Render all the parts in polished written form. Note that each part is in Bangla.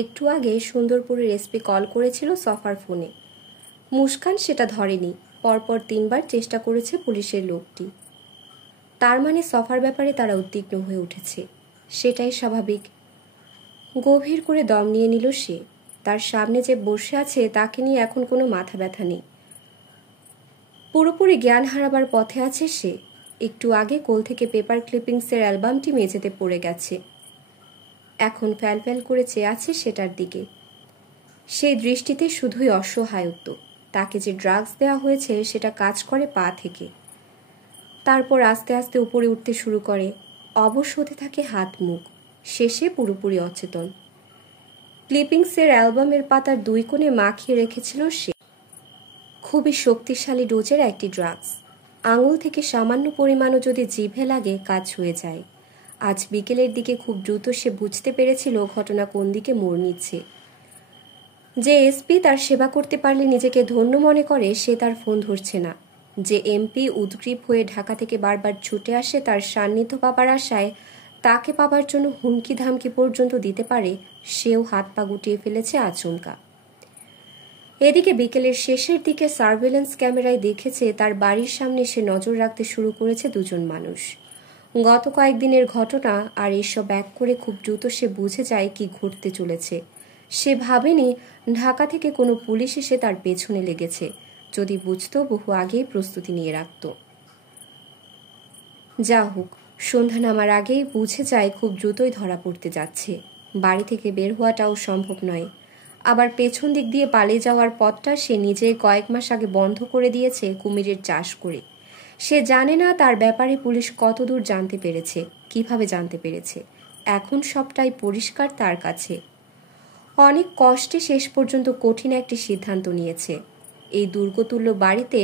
একটু আগে সুন্দরপুরের এসপি কল করেছিল সফার ফোনে। মুস্কান সেটা ধরেনি। পরপর 3বার চেষ্টা করেছে পুলিশের লোকটি। তার মানে সফার ব্যাপারে তারা উদ্বিগ্ন হয়ে উঠেছে। সেটাই স্বাভাবিক। গভীর করে দম নিয়ে নিল সে। তার সামনে যে বসে আছে তাকে নিয়ে এখন কোনো মাথা ব্যথা নেই। পুরোপুরি জ্ঞান হারাবার পথে আছে সে। একটু আগে কোল থেকে পেপার ক্লিপিংসের অ্যালবামটি মেঝেতে পড়ে গেছে। এখন ফ্যালফ্যাল করে চেয়ে আছে সেটার দিকে। সেই দৃষ্টিতে শুধুই অসহায়ত্ব। তাকে যে ড্রাগস দেওয়া হয়েছে সেটা কাজ করে পা থেকে। তারপর আস্তে আস্তে উপরে উঠতে শুরু করে। অবশ হতে থাকে হাত মুখ। শেষে পুরোপুরি অচেতন। ক্লিপিংসের অ্যালবামের পাতার 2 কোণে মাখিয়ে রেখেছিল সে। খুবই শক্তিশালী ডোজের একটি ড্রাগস। আঙুল থেকে সামান্য পরিমাণও যদি জিভে লাগে কাজ হয়ে যায়। আজ বিকেলের দিকে খুব দ্রুত সে বুঝতে পেরেছিল ঘটনা কোন দিকে মোড় নিচ্ছে। যে এসপি তার সেবা করতে পারলে নিজেকে ধন্য মনে করে সে তার ফোন ধরছে না। যে এমপি উদ্গ্রীব হয়ে ঢাকা থেকে বারবার ছুটে আসে তার সান্নিধ্য পাবার আশায় তাকে পাবার জন্য হুমকি ধামকি পর্যন্ত দিতে পারে সেও হাত পা গুটিয়ে ফেলেছে আচমকা। এদিকে বিকেলের শেষের দিকে সার্ভেলেন্স ক্যামেরায় দেখেছে তার বাড়ির সামনে সে নজর রাখতে শুরু করেছে 2 জন মানুষ। গত কয়েকদিনের ঘটনা আর এসব এক করে খুব দ্রুত সে বুঝে যায় কি ঘটতে চলেছে। সে ভাবেনি ঢাকা থেকে কোনো পুলিশ এসে তার পেছনে লেগেছে। যদি বুঝতো বহু আগেই প্রস্তুতি নিয়ে রাখত। যা হোক, সন্ধ্যা নামার আগেই বুঝে যায় খুব দ্রুতই ধরা পড়তে যাচ্ছে। বাড়ি থেকে বের হওয়াটাও সম্ভব নয়। আবার পেছন দিক দিয়ে পালিয়ে যাওয়ার পথটা সে নিজে কয়েক মাস আগে বন্ধ করে দিয়েছে কুমিরের চাষ করে। সে জানে না তার ব্যাপারে পুলিশ কতদূর জানতে পেরেছে, কিভাবে জানতে পেরেছে। এখন সবটাই পরিষ্কার তার কাছে। অনেক কষ্টে শেষ পর্যন্ত কঠিন একটি সিদ্ধান্ত নিয়েছে। এই দুর্গতুল্য বাড়িতে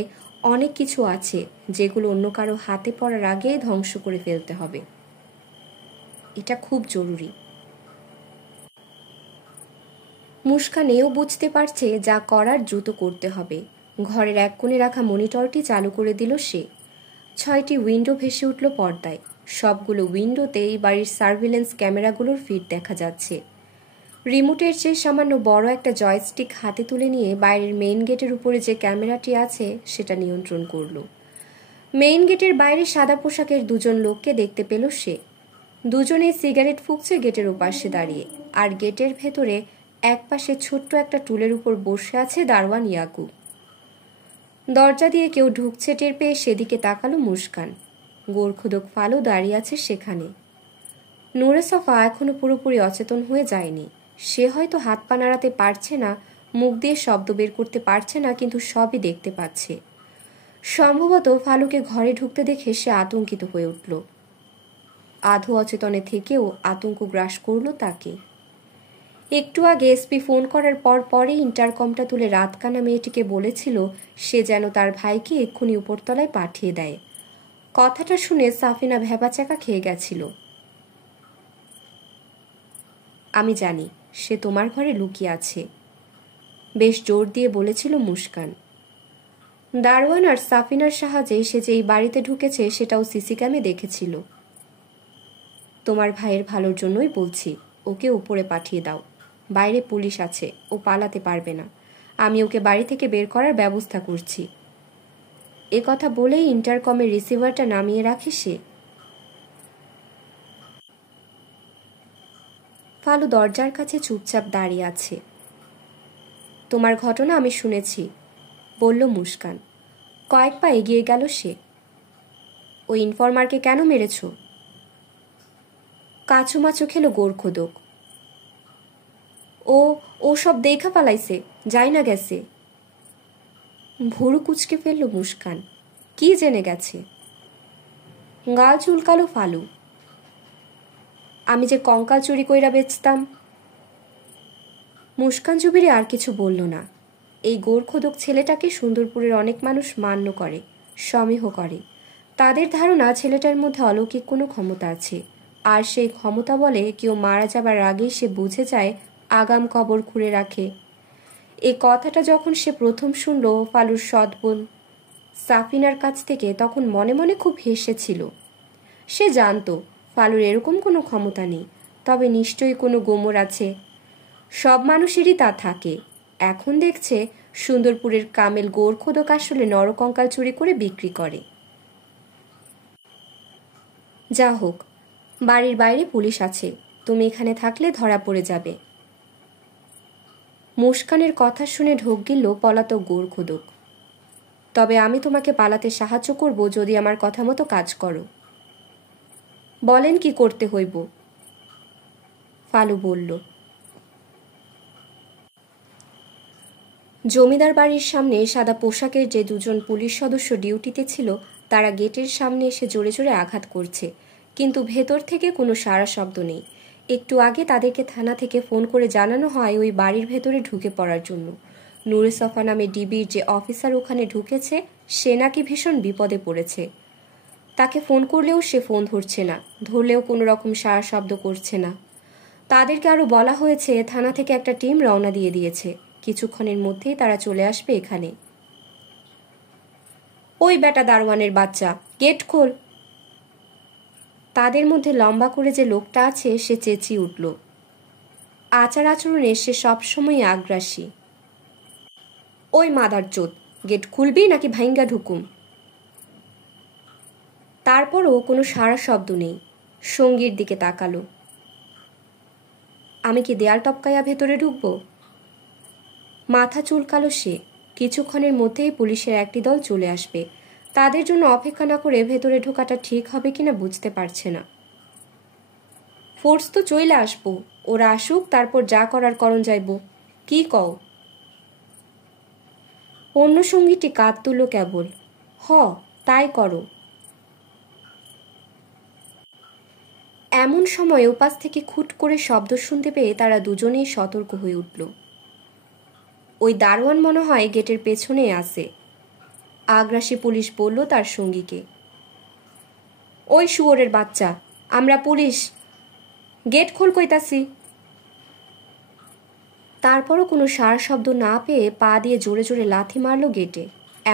অনেক কিছু আছে যেগুলো অন্য কারো হাতে পড়ার আগে ধ্বংস করে ফেলতে হবে। এটা খুব জরুরি। মুস্কান এও বুঝতে পারছে যা করার দ্রুত করতে হবে। ঘরের এক কোণে রাখা মনিটরটি চালু করে দিল সে। 6টি উইন্ডো ভেসে উঠল পর্দায়। সবগুলো উইন্ডোতে এই বাড়ির সার্ভিলেন্স ক্যামেরাগুলোর ফিড দেখা যাচ্ছে। রিমোটের চেয়ে সামান্য বড় একটা জয়স্টিক হাতে তুলে নিয়ে বাইরের মেইন গেটের উপরে যে ক্যামেরাটি আছে সেটা নিয়ন্ত্রণ করল। মেইন গেটের বাইরে সাদা পোশাকের 2 জন লোককে দেখতে পেল সে। দুজনেই সিগারেট ফুঁকছে গেটের ওপাশে দাঁড়িয়ে। আর গেটের ভেতরে একপাশে ছোট্ট একটা টুলের উপর বসে আছে দারোয়ান ইয়াকুব। দরজা দিয়ে কেউ ঢুকছে টের পেয়ে সেদিকে তাকালো মুস্কান। গোরখোদক ফালু দাঁড়িয়ে আছে সেখানে। নূরে সফা এখনো পুরোপুরি অচেতন হয়ে যায়নি। সে হয়তো হাত পা নাড়াতে পারছে না, মুখ দিয়ে শব্দ বের করতে পারছে না, কিন্তু সবই দেখতে পাচ্ছে। সম্ভবত ফালুকে ঘরে ঢুকতে দেখে সে আতঙ্কিত হয়ে উঠল। আধো অচেতনে থেকেও আতঙ্ক গ্রাস করল তাকে। একটু আগে এসপি ফোন করার পরই ইন্টারকমটা তুলে রাতকানা মেয়েটিকে বলেছিল সে যেন তার ভাইকে এক্ষুনি উপরতলায় পাঠিয়ে দেয়। কথাটা শুনে সাফিনা ভ্যাবাচাকা খেয়ে গেছিল। আমি জানি সে তোমার ঘরে লুকিয়ে আছে, বেশ জোর দিয়ে বলেছিল মুস্কান। দারোয়ান আর সাফিনার সাহায্যে সে যে এই বাড়িতে ঢুকেছে সেটাও সিসি ক্যামে দেখেছিল। তোমার ভাইয়ের ভালোর জন্যই বলছি, ওকে উপরে পাঠিয়ে দাও। বাইরে পুলিশ আছে, ও পালাতে পারবে না। আমি ওকে বাড়ি থেকে বের করার ব্যবস্থা করছি। এ কথা বলেই ইন্টারকমের রিসিভারটা নামিয়ে রাখে সে। ফালু দরজার কাছে চুপচাপ দাঁড়িয়ে আছে। তোমার ঘটনা আমি শুনেছি, বলল মুস্কান। কয়েক পা এগিয়ে গেল সে। ওই ইনফরমারকে কেন মেরেছ? কাচুমাচু খেলো গোরখোদক। ও সব দেখা পালাইছে, যাই না গেছে। ভুরু কুচকে ফেলল মুস্কান। কি জেনে গেছে? গাল চুলকালো ফালু। আমি যে কঙ্কাল চুরি কইরা বেচতাম। মুস্কান জুবিরি আর কিছু বলল না। এই গোরখোদক ছেলেটাকে সুন্দরপুরের অনেক মানুষ মান্য করে, সমীহ করে। তাদের ধারণা ছেলেটার মধ্যে অলৌকিক কোনো ক্ষমতা আছে, আর সেই ক্ষমতা বলে কেউ মারা যাবার আগেই সে বুঝে যায় আগাম কবর খুঁড়ে রাখে। এই কথাটা যখন সে প্রথম শুনল ফালুর সৎ বোন সাফিনার কাছ থেকে, তখন মনে মনে খুব হেসেছিল। সে জানত ফালুর এরকম কোনো ক্ষমতা নেই, তবে নিশ্চয়ই কোনো গোমর আছে। সব মানুষেরই তা থাকে। এখন দেখছে সুন্দরপুরের কামেল গোরখোদক আসলে নরকঙ্কাল চুরি করে বিক্রি করে। যা হোক, বাড়ির বাইরে পুলিশ আছে, তুমি এখানে থাকলে ধরা পড়ে যাবে। মুস্কানের কথা শুনে ঢোক গিলল পলাতক গোরখোদক। তবে আমি তোমাকে পালাতে সাহায্য করব যদি আমার কথা মতো কাজ করো। বলেন কি করতে হইব? ফালু বলল। জমিদার বাড়ির সামনে সাদা পোশাকের যে দুজন পুলিশ সদস্য ডিউটিতে ছিল তারা গেটের সামনে এসে জোরে জোরে আঘাত করছে, কিন্তু ভেতর থেকে কোনো সাড়া শব্দ নেই। একটু আগে তাদেরকে থানা থেকে ফোন করে জানানো হয় ওই বাড়ির ভেতরে ঢুকে পড়ার জন্য। নুরে সফা নামে ডিবির যে অফিসার ওখানে ঢুকেছে সে নাকি ভীষণ বিপদে পড়েছে। তাকে ফোন করলেও সে ফোন ধরছে না, ধরলেও কোনো রকম সাড়া শব্দ করছে না। তাদেরকে আরও বলা হয়েছে থানা থেকে একটা টিম রওনা দিয়ে দিয়েছে, কিছুক্ষণের মধ্যেই তারা চলে আসবে এখানে। ওই বেটা দারোয়ানের বাচ্চা, গেট খোল! তাদের মধ্যে লম্বা করে যে লোকটা আছে সে চেঁচিয়ে উঠল। আচার আচরণে সে সবসময় আগ্রাসী। ওই মাদারচোদ, গেট খুলবি নাকি ভাইঙ্গা ঢুকুম? তারপরও কোনো সাড়া শব্দ নেই। সঙ্গীর দিকে তাকালো। আমি কি দেয়াল টপকাইয়া ভেতরে ঢুকবো? মাথা চুলকালো সে। কিছুক্ষণের মধ্যেই পুলিশের একটি দল চলে আসবে। তাদের জন্য অপেক্ষা না করে ভেতরে ঢোকাটা ঠিক হবে কিনা বুঝতে পারছে না। ফোর্স তো চইলে আসবো, ওরা আসুক, তারপর যা করার করণ যাইব। কি কও? অন্য সঙ্গীটি কাঁধ তুলল কেবল। হ, তাই করো। এমন সময় ওপাশ থেকে খুট করে শব্দ শুনতে পেয়ে তারা দুজনেই সতর্ক হয়ে উঠল। ওই দারোয়ান মনে হয় গেটের পেছনে আছে, আগ্রাসী পুলিশ বলল তার সঙ্গীকে। ওই শুয়োরের বাচ্চা, আমরা পুলিশ, গেট খোল কইতাছি। তারপরও কোনো সাড়া শব্দ না পেয়ে পা দিয়ে জোরে জোরে লাথি মারল গেটে।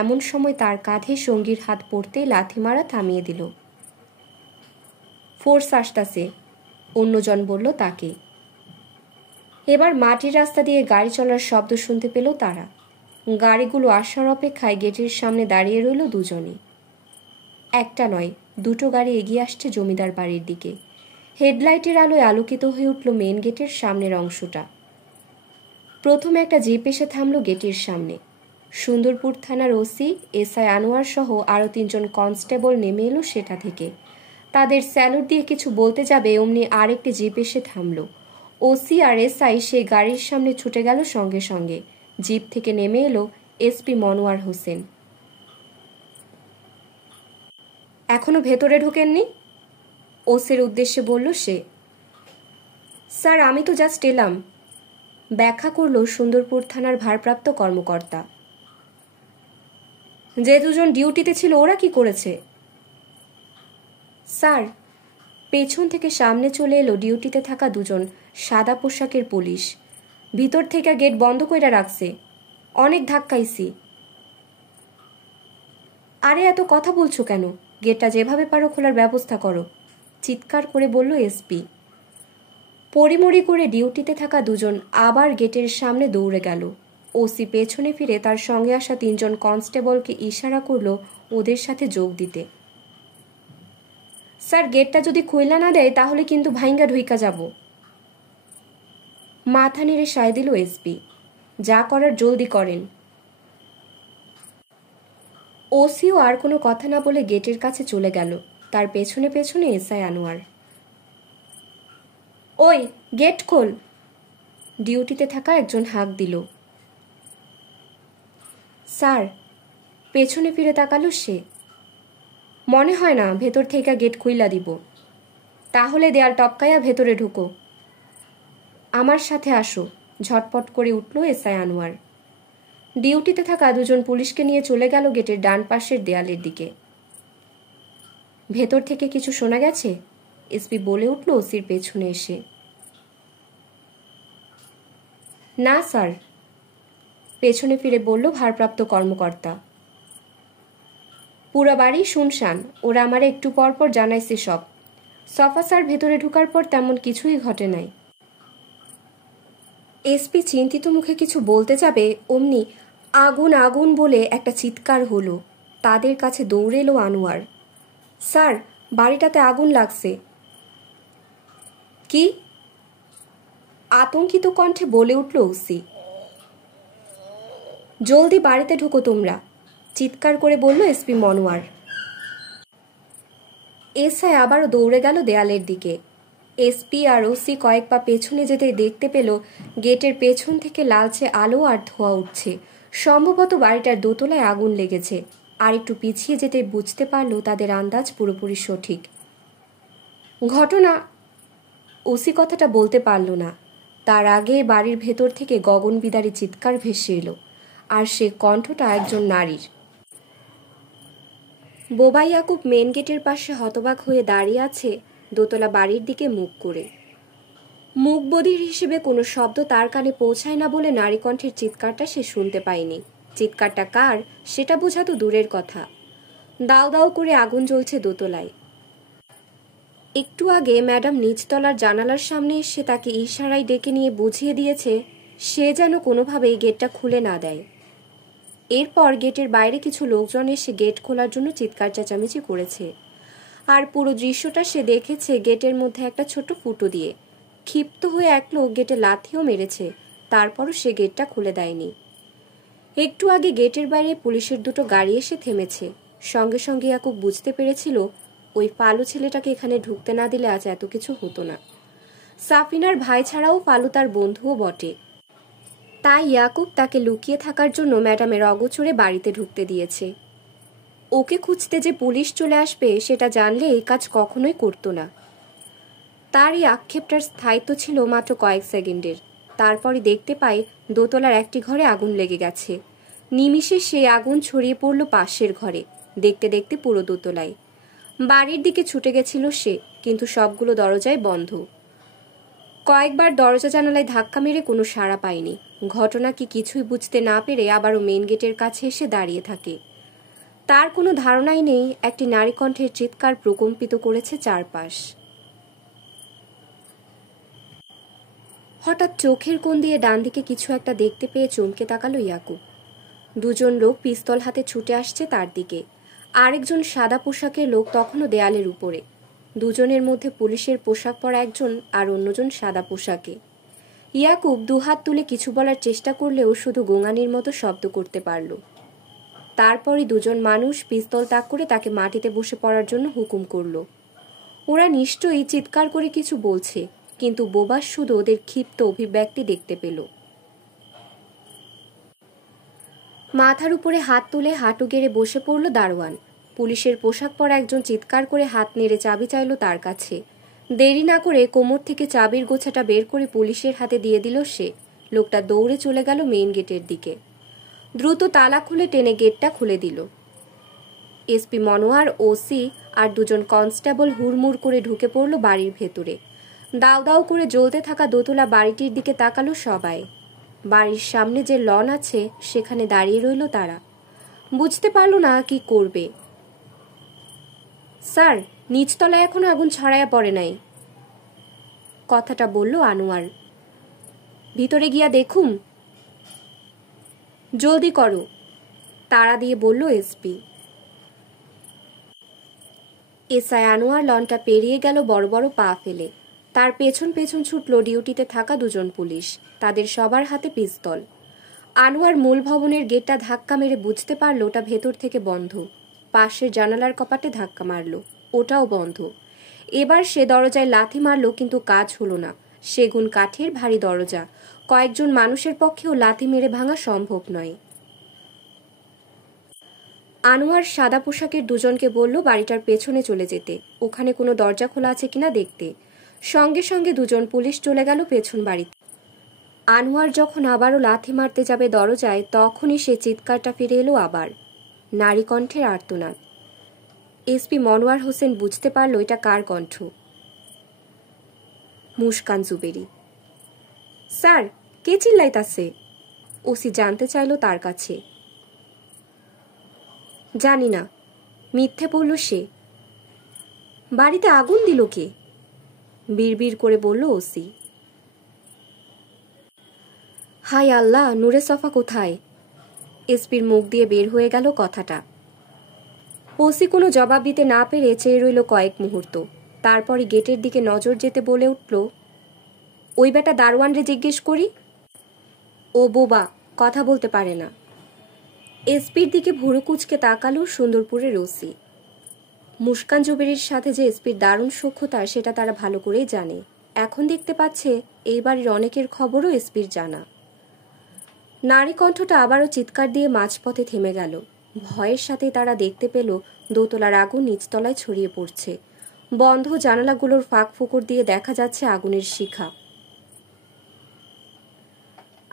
এমন সময় তার কাঁধে সঙ্গীর হাত পড়তেই লাথি মারা থামিয়ে দিল। ফোর্স আসতাছে, অন্যজন বলল তাকে। এবার মাটির রাস্তা দিয়ে গাড়ি চলার শব্দ শুনতে পেল তারা। গাড়িগুলো আসার অপেক্ষায় গেটের সামনে দাঁড়িয়ে রইল দুজনে। একটা নয়, দুটো গাড়ি এগিয়ে আসছে জমিদার বাড়ির দিকে। হেডলাইটের আলোয় আলোকিত হয়ে উঠল মেন গেটের সামনের অংশটা। প্রথমে একটা জিপ এসে থামল গেটের সামনে। সুন্দরপুর থানার ওসি এসআই আনোয়ার সহ আরও 3 জন কনস্টেবল নেমে এলো সেটা থেকে। তাদের স্যালুট দিয়ে কিছু বলতে যাবে অমনি আরেকটি জিপ এসে থামল। ওসি আর এসআই সেই গাড়ির সামনে ছুটে গেল সঙ্গে সঙ্গে। জিপ থেকে নেমে এলো এসপি মনোয়ার হোসেন। এখনো ভেতরে ঢোকেননি? ওসির উদ্দেশ্যে বলল সে। স্যার, আমি তো জাস্ট এলাম, ব্যাখ্যা করল সুন্দরপুর থানার ভারপ্রাপ্ত কর্মকর্তা। যে দুজন ডিউটিতে ছিল ওরা কি করেছে? স্যার, পেছন থেকে সামনে চলে এলো ডিউটিতে থাকা দুজন সাদা পোশাকের পুলিশ। ভিতর থেকে গেট বন্ধ কইরা রাখছে, অনেক ধাক্কাইছি। আরে এত কথা বলছো কেন? গেটটা যেভাবে পারো খোলার ব্যবস্থা করো, চিৎকার করে বলল এসপি। পরিমরি করে ডিউটিতে থাকা দুজন আবার গেটের সামনে দৌড়ে গেল। ওসি পেছনে ফিরে তার সঙ্গে আসা 3 জন কনস্টেবলকে ইশারা করলো ওদের সাথে যোগ দিতে। স্যার, গেটটা যদি খুইলা না দেয় তাহলে কিন্তু ভাইঙ্গা ঢুইকা যাব। মাথা নেড়ে সায় দিল এসপি। যা করার জলদি করেন। ওসিও আর কোনো কথা না বলে গেটের কাছে চলে গেল, তার পেছনে পেছনে এসআই আনোয়ার। ওই গেট খোল! ডিউটিতে থাকা একজন হাঁক দিল। স্যার, পেছনে ফিরে তাকালো সে। মনে হয় না ভেতর থেকে গেট খুইলা দিব। তাহলে দেয়াল টপকাইয়া ভেতরে ঢুকো। আমার সাথে আসো, ঝটপট করে উঠল এসআই আনোয়ার। ডিউটিতে থাকা 2 জন পুলিশকে নিয়ে চলে গেল গেটের ডান পাশের দেয়ালের দিকে। ভেতর থেকে কিছু শোনা গেছে? এসপি বলে উঠল ওসির পেছনে এসে। না স্যার, পেছনে ফিরে বলল ভারপ্রাপ্ত কর্মকর্তা। পুরা বাড়ি শুনশান, ওরা আমারে একটু পর পর জানাইছে সব। সফা স্যার ভেতরে ঢুকার পর তেমন কিছুই ঘটে নাই। এসপি চিন্তিত মুখে কিছু বলতে যাবে অমনি আগুন আগুন বলে একটা চিৎকার হলো। তাদের কাছে দৌড়ে এলো আনোয়ার। স্যার, বাড়িটাতে আগুন লাগছে। কি? আতঙ্কিত কণ্ঠে বলে উঠল ওসি। জলদি বাড়িতে ঢুকো তোমরা, চিৎকার করে বলল এসপি মনোয়ার। এসআই আবারও দৌড়ে গেল দেয়ালের দিকে। এসপি আর ওসি কয়েক পা পেছনে যেতে দেখতে পেল গেটের পেছন থেকে লালচে আলো আর ধোঁয়া উঠছে। সম্ভবত বাড়িটার দোতলায় আগুন লেগেছে। আর একটু পিছিয়ে যেতে বুঝতে পারল তাদের আন্দাজ পুরোপুরি সঠিক। ঘটনা, ওসি কথাটা বলতে পারল না। তার আগে বাড়ির ভেতর থেকে গগনবিদারী চিৎকার ভেসে এলো, আর সে কণ্ঠটা একজন নারীর। বোবা ইয়াকুব মেন গেটের পাশে হতবাক হয়ে দাঁড়িয়ে আছে, দোতলা বাড়ির দিকে মুখ করে। মুখ বধির হিসেবে কোনো শব্দ তার কানে পৌঁছায় না বলে নারী কণ্ঠের চিৎকারটা সে শুনতে পায়নি। চিৎকারটা কার সেটা বোঝা তো দূরের কথা। দাও দাও করে আগুন জ্বলছে দোতলায়। একটু আগে ম্যাডাম নিচতলার জানালার সামনে এসে তাকে ইশারায় ডেকে নিয়ে বুঝিয়ে দিয়েছে সে যেন কোনোভাবেই গেটটা খুলে না দেয়। এরপর গেটের বাইরে কিছু লোকজন এসে গেট খোলার জন্য চিৎকার চেঁচামেচি করেছে। আর পুরো দৃশ্যটা সে দেখেছে গেটের মধ্যে একটা ছোট ফুটো দিয়ে। ক্ষিপ্ত হয়ে এক লোক গেটে লাথিও মেরেছে, তারপরও সে গেটটা খুলে দেয়নি। একটু আগে গেটের বাইরে পুলিশের দুটো গাড়ি এসে থেমেছে। সঙ্গে সঙ্গে ইয়াকুব বুঝতে পেরেছিল ওই ফালু ছেলেটাকে এখানে ঢুকতে না দিলে আজ এত কিছু হতো না। সাফিনার ভাই ছাড়াও ফালু তার বন্ধুও বটে। তাই ইয়াকুব তাকে লুকিয়ে থাকার জন্য ম্যাডামের অগোচরে বাড়িতে ঢুকতে দিয়েছে। ওকে খুঁজতে যে পুলিশ চলে আসবে সেটা জানলে এই কাজ কখনোই করত না। তার এই আক্ষেপটার স্থায়িত্ব ছিল মাত্র কয়েক সেকেন্ডের। তারপরে দেখতে পায় দোতলার একটি ঘরে আগুন লেগে গেছে। নিমিষে সেই আগুন ছড়িয়ে পড়ল পাশের ঘরে, দেখতে দেখতে পুরো দোতলায়। বাড়ির দিকে ছুটে গেছিল সে, কিন্তু সবগুলো দরজায় বন্ধ। কয়েকবার দরজা জানালায় ধাক্কা মেরে কোনো সাড়া পায়নি। ঘটনা কি কিছুই বুঝতে না পেরে আবারও মেন গেটের কাছে এসে দাঁড়িয়ে থাকে। তার কোনো ধারণাই নেই একটি নারী কণ্ঠের চিৎকার প্রকম্পিত করেছে চারপাশ। হঠাৎ চোখের কোণ দিয়ে ডান দিকে কিছু একটা দেখতে পেয়ে চমকে তাকালো ইয়াকুব। দুজন লোক পিস্তল হাতে ছুটে আসছে তার দিকে। আরেকজন সাদা পোশাকের লোক তখনও দেয়ালের উপরে। দুজনের মধ্যে পুলিশের পোশাক পরা একজন আর অন্যজন সাদা পোশাকে। ইয়াকুব দুহাত তুলে কিছু বলার চেষ্টা করলেও শুধু গোঙানির মতো শব্দ করতে পারল। তারপরই দুজন মানুষ পিস্তল তাক করে তাকে মাটিতে বসে পড়ার জন্য হুকুম করল। ওরা নিশ্চয়ই চিৎকার করে কিছু বলছে, কিন্তু বোবা শুধু ওদের ক্ষিপ্ত অভিব্যক্তি দেখতে পেল। মাথার উপরে হাত তুলে হাঁটু গেড়ে বসে পড়ল দারোয়ান। পুলিশের পোশাক পরা একজন চিৎকার করে হাত নেড়ে চাবি চাইল তার কাছে। দেরি না করে কোমর থেকে চাবির গোছাটা বের করে পুলিশের হাতে দিয়ে দিল সে। লোকটা দৌড়ে চলে গেল মেইন গেটের দিকে। দ্রুত তালা খুলে টেনে গেটটা খুলে দিল। এসপি মনোয়ার, ওসি আর দুজন কনস্টেবল হুড়মুড় করে ঢুকে পড়ল বাড়ির ভেতরে। দাউ দাউ করে জ্বলতে থাকা দোতলা বাড়িটির দিকে তাকালো সবাই। বাড়ির সামনে যে লন আছে সেখানে দাঁড়িয়ে রইল তারা। বুঝতে পারল না কি করবে। স্যার, নিচতলায় এখনো আগুন ছড়াইয়া পড়ে নাই, কথাটা বলল আনোয়ার। ভিতরে গিয়া দেখুম। জলদি করো, তাড়া দিয়ে বলল এসপি। এসআই আনোয়ার লনটা পেরিয়ে গেল বড় বড় পা ফেলে। তার পেছন পেছন ছুটল ডিউটিতে থাকা দুজন পুলিশ, তাদের সবার হাতে পিস্তল। আনোয়ার মূল ভবনের গেটটা ধাক্কা মেরে বুঝতে পারল ওটা ভেতর থেকে বন্ধ। পাশের জানালার কপাটে ধাক্কা মারল, ওটাও বন্ধ। এবার সে দরজায় লাথি মারল, কিন্তু কাজ হলো না। সেগুন কাঠের ভারী দরজা, কয়েকজন মানুষের পক্ষেও লাথি মেরে ভাঙা সম্ভব নয়। আনোয়ার সাদা পোশাকের দুজনকে বলল বাড়িটার পেছনে চলে যেতে, ওখানে কোনো দরজা খোলা আছে কিনা দেখতে। সঙ্গে সঙ্গে দুজন পুলিশ চলে গেল পেছন বাড়িতে। আনোয়ার যখন আবারও লাথি মারতে যাবে দরজায়, তখনই সে চিৎকারটা ফিরে এলো আবার, নারী কণ্ঠের আর্তনাদ। এসপি মনোয়ার হোসেন বুঝতে পারল এটা কার কণ্ঠ। মুস্কান জুবেরি। স্যার, কে চিল্লাইতাছে? ওসি জানতে চাইল তার কাছে। জানি না, মিথ্যে বলল সে। বাড়িতে আগুন দিল কে? বিড়বিড় করে বলল ওসি। হাই আল্লাহ, নূরে সফা কোথায়? এসপির মুখ দিয়ে বের হয়ে গেল কথাটা। ওসি কোনো জবাব দিতে না পেরে চেয়ে রইল কয়েক মুহূর্ত। তারপরে গেটের দিকে নজর যেতে বলে উঠল, ওই বেটা দারোয়ানরে জিজ্ঞেস করি। ও বোবা, কথা বলতে পারে না। এসপির দিকে ভুরু কুচকে তাকালো সুন্দরপুরের ওসি। মুস্কান জুবেরির সাথে যে এসপির দারুণ সখ্যতা সেটা তারা ভালো করেই জানে। এখন দেখতে পাচ্ছে এই বাড়ির অনেকের খবরও এসপির জানা। নারী কণ্ঠটা আবারও চিৎকার দিয়ে মাঝপথে থেমে গেল। ভয়ের সাথে তারা দেখতে পেল দোতলার আগুন নিচতলায় ছড়িয়ে পড়ছে। বন্ধ জানালাগুলোর ফাঁক ফোকর দিয়ে দেখা যাচ্ছে আগুনের শিখা।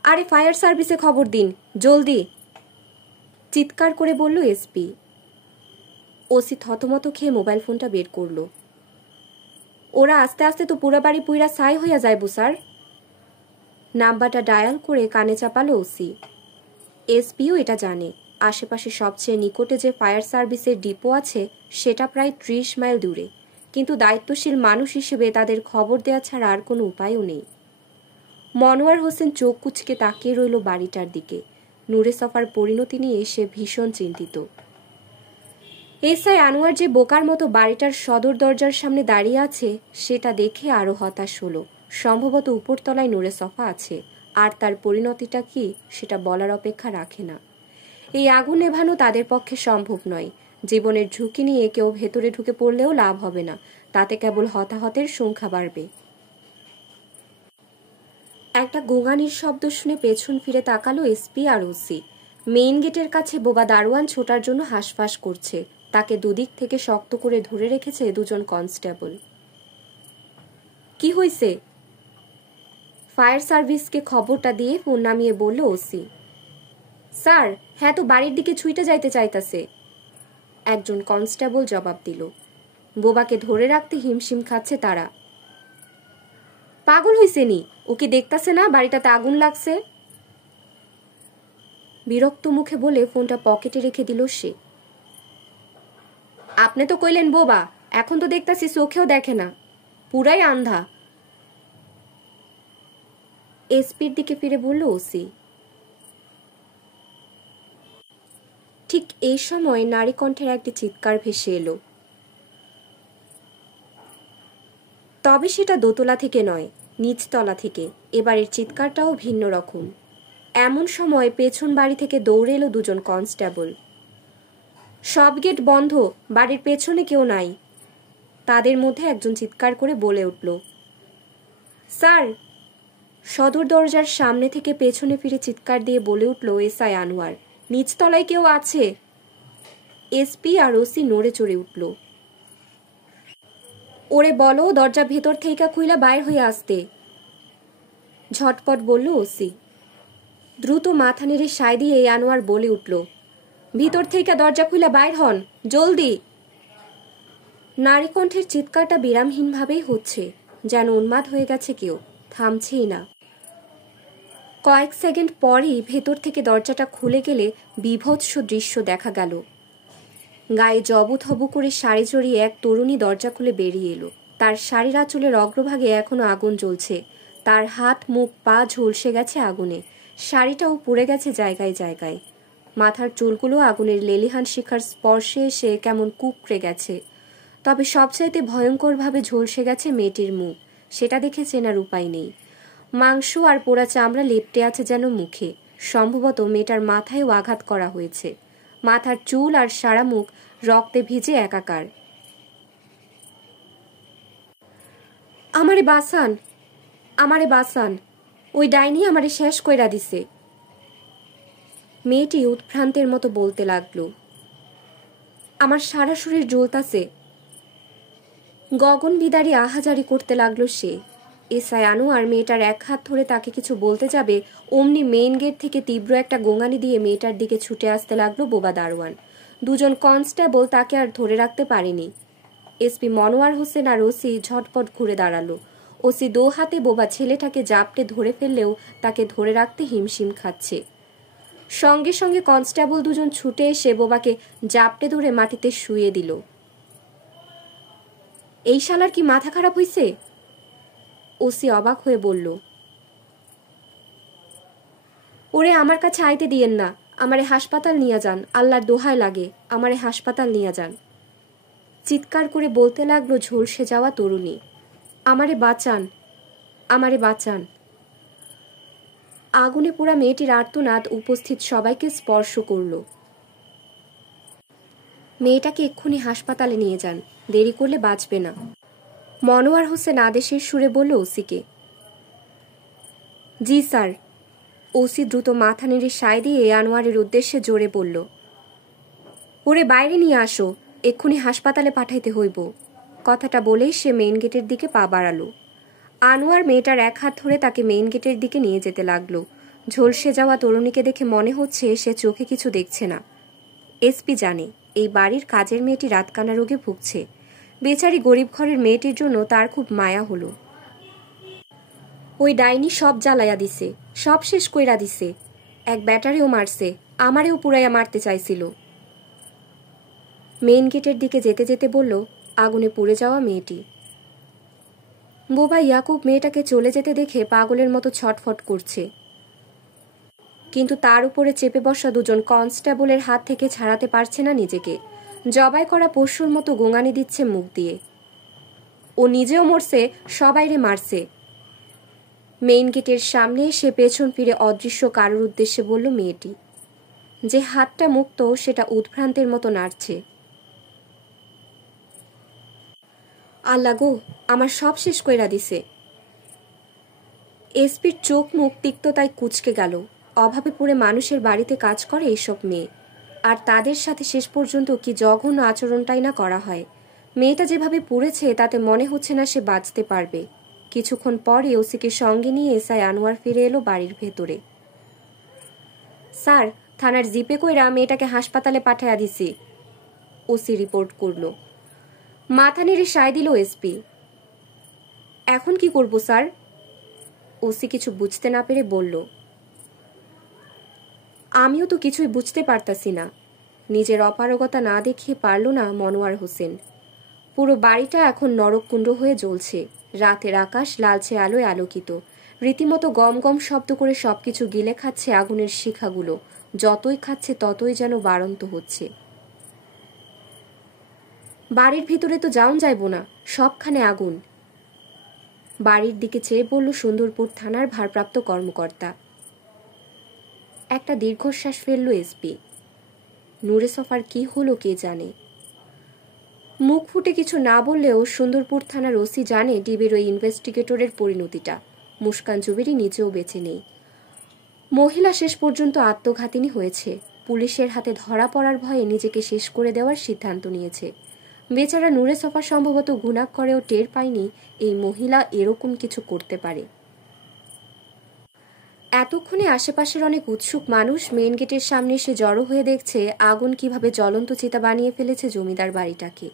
আরে ফায়ার সার্ভিসে খবর দিন, জলদি, চিৎকার করে বলল এসপি। ওসি থতমত খেয়ে মোবাইল ফোনটা বের করল। ওরা আস্তে আস্তে তো পুরো বাড়ি পুইরা ছাই হইয়া যাইব স্যার। নাম্বারটা ডায়াল করে কানে চাপালো ওসি। এসপিও এটা জানে, আশেপাশে সবচেয়ে নিকটে যে ফায়ার সার্ভিসের ডিপো আছে সেটা প্রায় 30 মাইল দূরে, কিন্তু দায়িত্বশীল মানুষ হিসেবে তাদের খবর দেওয়া ছাড়া আর কোনো উপায়ও নেই। মনোয়ার হোসেন চোখ কুচকে তাকিয়ে রইল বাড়িটার দিকে। নূরে সফার পরিণতি নিয়ে সে ভীষণ চিন্তিত। এসআই আনোয়ার যে বোকার মতো বাড়িটার সদর দরজার সামনে দাঁড়িয়ে আছে সেটা দেখে আরো হতাশ হলো। সম্ভবত উপরতলায় নূরে সফা আছে, আর তার পরিণতিটা কি সেটা বলার অপেক্ষা রাখে না। এই আগুন নেভানো তাদের পক্ষে সম্ভব নয়। জীবনের ঝুঁকি নিয়ে কেউ ভেতরে ঢুকে পড়লেও লাভ হবে না, তাতে কেবল হতাহতের সংখ্যা বাড়বে। একটা গোঙানির শব্দ শুনে পেছন ফিরে তাকালো এসপি আর ওসি। মেইন গেটের কাছে বোবা দারোয়ান ছোটার জন্য হাঁসফাঁস করছে। তাকে দুদিক থেকে শক্ত করে ধরে রেখেছে দুজন কনস্টেবল। কি হয়েছে? ফায়ার সার্ভিসকে খবরটা দিয়ে ফোন নামিয়ে বলল ওসি। স্যার, হ্যাঁ তো বাড়ির দিকে ছুটে যাইতে চাইতাছে, একজন কনস্টেবল জবাব দিল। বোবাকে ধরে রাখতে হিমশিম খাচ্ছে তারা। পাগল হইছে নি? ওকে দেখতাছে না বাড়িটাতে আগুন লাগছে? বিরক্ত মুখে বলে ফোনটা পকেটে রেখে দিল সে। আপনি তো কইলেন বোবা, এখন তো দেখতাছি চোখেও দেখে না, পুরাই আন্ধা, এসপির দিকে ফিরে বলল ওসি। ঠিক এই সময় নারী কণ্ঠের একটি চিৎকার ভেসে এলো। তবে সেটা দোতলা থেকে নয়, নিচতলা থেকে। এবারের চিৎকারটাও ভিন্ন রকম। এমন সময় পেছন বাড়ি থেকে দৌড়ে এলো দুজন কনস্টেবল। সব গেট বন্ধ, বাড়ির পেছনে কেউ নাই, তাদের মধ্যে একজন চিৎকার করে বলে উঠল। স্যার! সদর দরজার সামনে থেকে পেছনে ফিরে চিৎকার দিয়ে বলে উঠল এসআই আনোয়ার। নিচতলায় কেউ আছে। এসপি আর ওসি নড়ে চড়ে উঠল। ওরে বলো দরজা ভেতর থেকে খুইলা বাইর হয়ে আসতে, ঝটপট বলল ওসি। দ্রুত মাথা নেড়ে সায় দিয়ে আনোয়ার বলে উঠল, ভিতর থেকে দরজা খুইলা বাইর হন, জলদি। নারী কণ্ঠের চিৎকারটা বিরামহীনভাবেই হচ্ছে, যেন উন্মাদ হয়ে গেছে কেউ, থামছেই না। কয়েক সেকেন্ড পরই ভেতর থেকে দরজাটা খুলে গেলে বীভৎস দৃশ্য দেখা গেল। গায়ে জবুথবু করে শাড়ি জড়িয়ে এক তরুণী দরজা খুলে বেরিয়ে এলো। তার শাড়ির আঁচলের অগ্রভাগে এখনো আগুন জ্বলছে। তার হাত মুখ পা ঝলসে গেছে আগুনে, শাড়িটাও পুড়ে গেছে জায়গায় জায়গায়। মাথার চুলগুলো আগুনের লেলিহান শিখার স্পর্শে এসে কেমন কুঁকড়ে গেছে। তবে সবচাইতে ভয়ঙ্করভাবে ঝলসে গেছে মেয়েটির মুখ, সেটা দেখে চেনার উপায় নেই। মাংস আর পোড়া চামড়া লেপ্টে আছে যেন মুখে। সম্ভবত মেয়েটার মাথায়ও আঘাত করা হয়েছে। মাথার চুল আর সারা মুখ রক্তে ভিজে একাকার। আমারে বাসান, আমারে বাসান, ওই ডাইনি আমারে শেষ কইরা দিছে, মেয়েটি উৎভ্রান্তের মতো বলতে লাগলো। আমার সারা শরীর জ্বলতাছে, গগন বিদারী আহাজারি করতে লাগলো সে। এসআই আনোয়ার মেয়েটার এক হাত ধরে তাকে কিছু বলতে যাবে, অমনি মেইন গেট থেকে তীব্র একটা গোঙানি দিয়ে মেয়েটার দিকে ছুটে আসতে লাগলো বোবা দারোয়ান। দুজন কনস্টেবল তাকে আর ধরে রাখতে পারেনি। এসপি মনোয়ার হোসেন আর ওসি ঝটপট ঘুরে দাঁড়ালো। ওসি দো হাতে বোবা ছেলেটাকে জাপটে ধরে ফেললেও তাকে ধরে রাখতে হিমশিম খাচ্ছে। সঙ্গে সঙ্গে কনস্টেবল দুজন ছুটে এসে বোবাকে জাপটে ধরে মাটিতে শুইয়ে দিল। এই শালার কি মাথা খারাপ হইছে? ওসি অবাক হয়ে বলল। ওরে আমার কাছে আইতে দিয়েন না, আমারে হাসপাতাল নিয়ে যান, আল্লাহর দোহাই লাগে, আমারে হাসপাতাল নিয়ে যান। চিৎকার করে বলতে লাগলো ঝলসে যাওয়া তরুণী, আমারে বাঁচান, আমারে বাঁচান। আগুনে পোড়া মেয়েটির আর্তনাদ উপস্থিত সবাইকে স্পর্শ করল। মেয়েটাকে এক্ষুনি হাসপাতালে নিয়ে যান, দেরি করলে বাঁচবে না, মনোয়ার হোসেন আদেশের সুরে বলল ওসিকে। জি স্যার। ওসি দ্রুত মাথা নেড়ে সায় দিয়ে আনোয়ারের উদ্দেশ্যে জোরে বলল, ওরে বাইরে নিয়ে আসো, এক্ষুনি হাসপাতালে পাঠাইতে হইব। কথাটা বলেই সে মেইন গেটের দিকে পা বাড়ালো। আনোয়ার মেয়েটার এক হাত ধরে তাকে মেইন গেটের দিকে নিয়ে যেতে লাগলো। ঝলসে যাওয়া তরুণীকে দেখে মনে হচ্ছে সে চোখে কিছু দেখছে না। এসপি জানে এই বাড়ির কাজের মেয়েটি রাতকানা রোগে ভুগছে। বেচারি গরিব ঘরের মেয়েটির জন্য তার খুব মায়া হলো। ওই ডাইনি সব জ্বালাইয়া দিছে, সব শেষ কইরা দিছে। এক ব্যাটারেও মারছে, আমারেও পুরাইয়া মারতে চাইছিল। মেইন গেটের দিকে যেতে যেতে বলল আগুনে পুড়ে যাওয়া মেয়েটি। বোবা ইয়াকুব মেয়েটাকে চলে যেতে দেখে পাগলের মতো ছটফট করছে, কিন্তু তার উপরে চেপে বসা দুজন কনস্টেবলের হাত থেকে ছাড়াতে পারছে না নিজেকে। জবাই করা পশুর মতো গোঙানি দিচ্ছে মুখ দিয়ে। ও নিজেও মরছে, সবাইরে মারছে। মেইন গেটের সামনে এসে পেছন ফিরে অদৃশ্য কারোর উদ্দেশ্যে বলল মেয়েটি। যে হাতটা মুক্ত সেটা উদ্ভ্রান্তের মতো নাড়ছে। আল্লাহ গো, আমার সব শেষ কইরা দিছে। এসপির চোখ মুখ তিক্ততায় কুঁচকে গেল। অভাবে পড়ে মানুষের বাড়িতে কাজ করে এইসব মেয়ে, আর তাদের সাথে শেষ পর্যন্ত কি জঘন্য আচরণটাই না করা হয়। মেয়েটা যেভাবে পুড়েছে তাতে মনে হচ্ছে না সে বাঁচতে পারবে। কিছুক্ষণ পরে ওসিকে সঙ্গে নিয়ে এসআই আনোয়ার ফিরে এলো বাড়ির ভেতরে। স্যার, থানার জিপে কইরা মেয়েটাকে হাসপাতালে পাঠাইয়া দিছি, ওসি রিপোর্ট করল। মাথা নেড়ে সায় দিল এসপি। এখন কি করব স্যার? ওসি কিছু বুঝতে না পেরে বলল। আমিও তো কিছুই বুঝতে পারতাছি না। নিজের অপারগতা না দেখিয়ে পারল না মনোয়ার হোসেন। পুরো বাড়িটা এখন নরককুণ্ড হয়ে জ্বলছে। রাতের আকাশ লালচে আলোয় আলোকিত। রীতিমতো গম গম শব্দ করে সবকিছু গিলে খাচ্ছে আগুনের শিখাগুলো। যতই খাচ্ছে ততই যেন বাড়ন্ত হচ্ছে। বাড়ির ভিতরে তো যাওন যাইব না, সবখানে আগুন। বাড়ির দিকে চেয়ে বলল সুন্দরপুর থানার ভারপ্রাপ্ত কর্মকর্তা। একটা দীর্ঘশ্বাস ফেলল এসপি। নূরে সফার কি হলো কে জানে। মুখ ফুটে কিছু না বললেও সুন্দরপুর থানার ওসি জানে ডিবির ওই ইনভেস্টিগেটরের পরিণতিটা। মুস্কান জুবেরি নিজেও বেঁচে নেই। মহিলা শেষ পর্যন্ত আত্মঘাতিনী হয়েছে। পুলিশের হাতে ধরা পড়ার ভয়ে নিজেকে শেষ করে দেওয়ার সিদ্ধান্ত নিয়েছে। বেচারা নূরে সফা সম্ভবত গুনাহ করেও টের পায়নি এই মহিলা এরকম কিছু করতে পারে। এতক্ষণে আশেপাশের অনেক উৎসুক মানুষ মেইন গেটের সামনে এসে জড়ো হয়ে দেখছে আগুন কিভাবে জ্বলন্ত চিতা বানিয়ে ফেলেছে জমিদার বাড়িটাকে।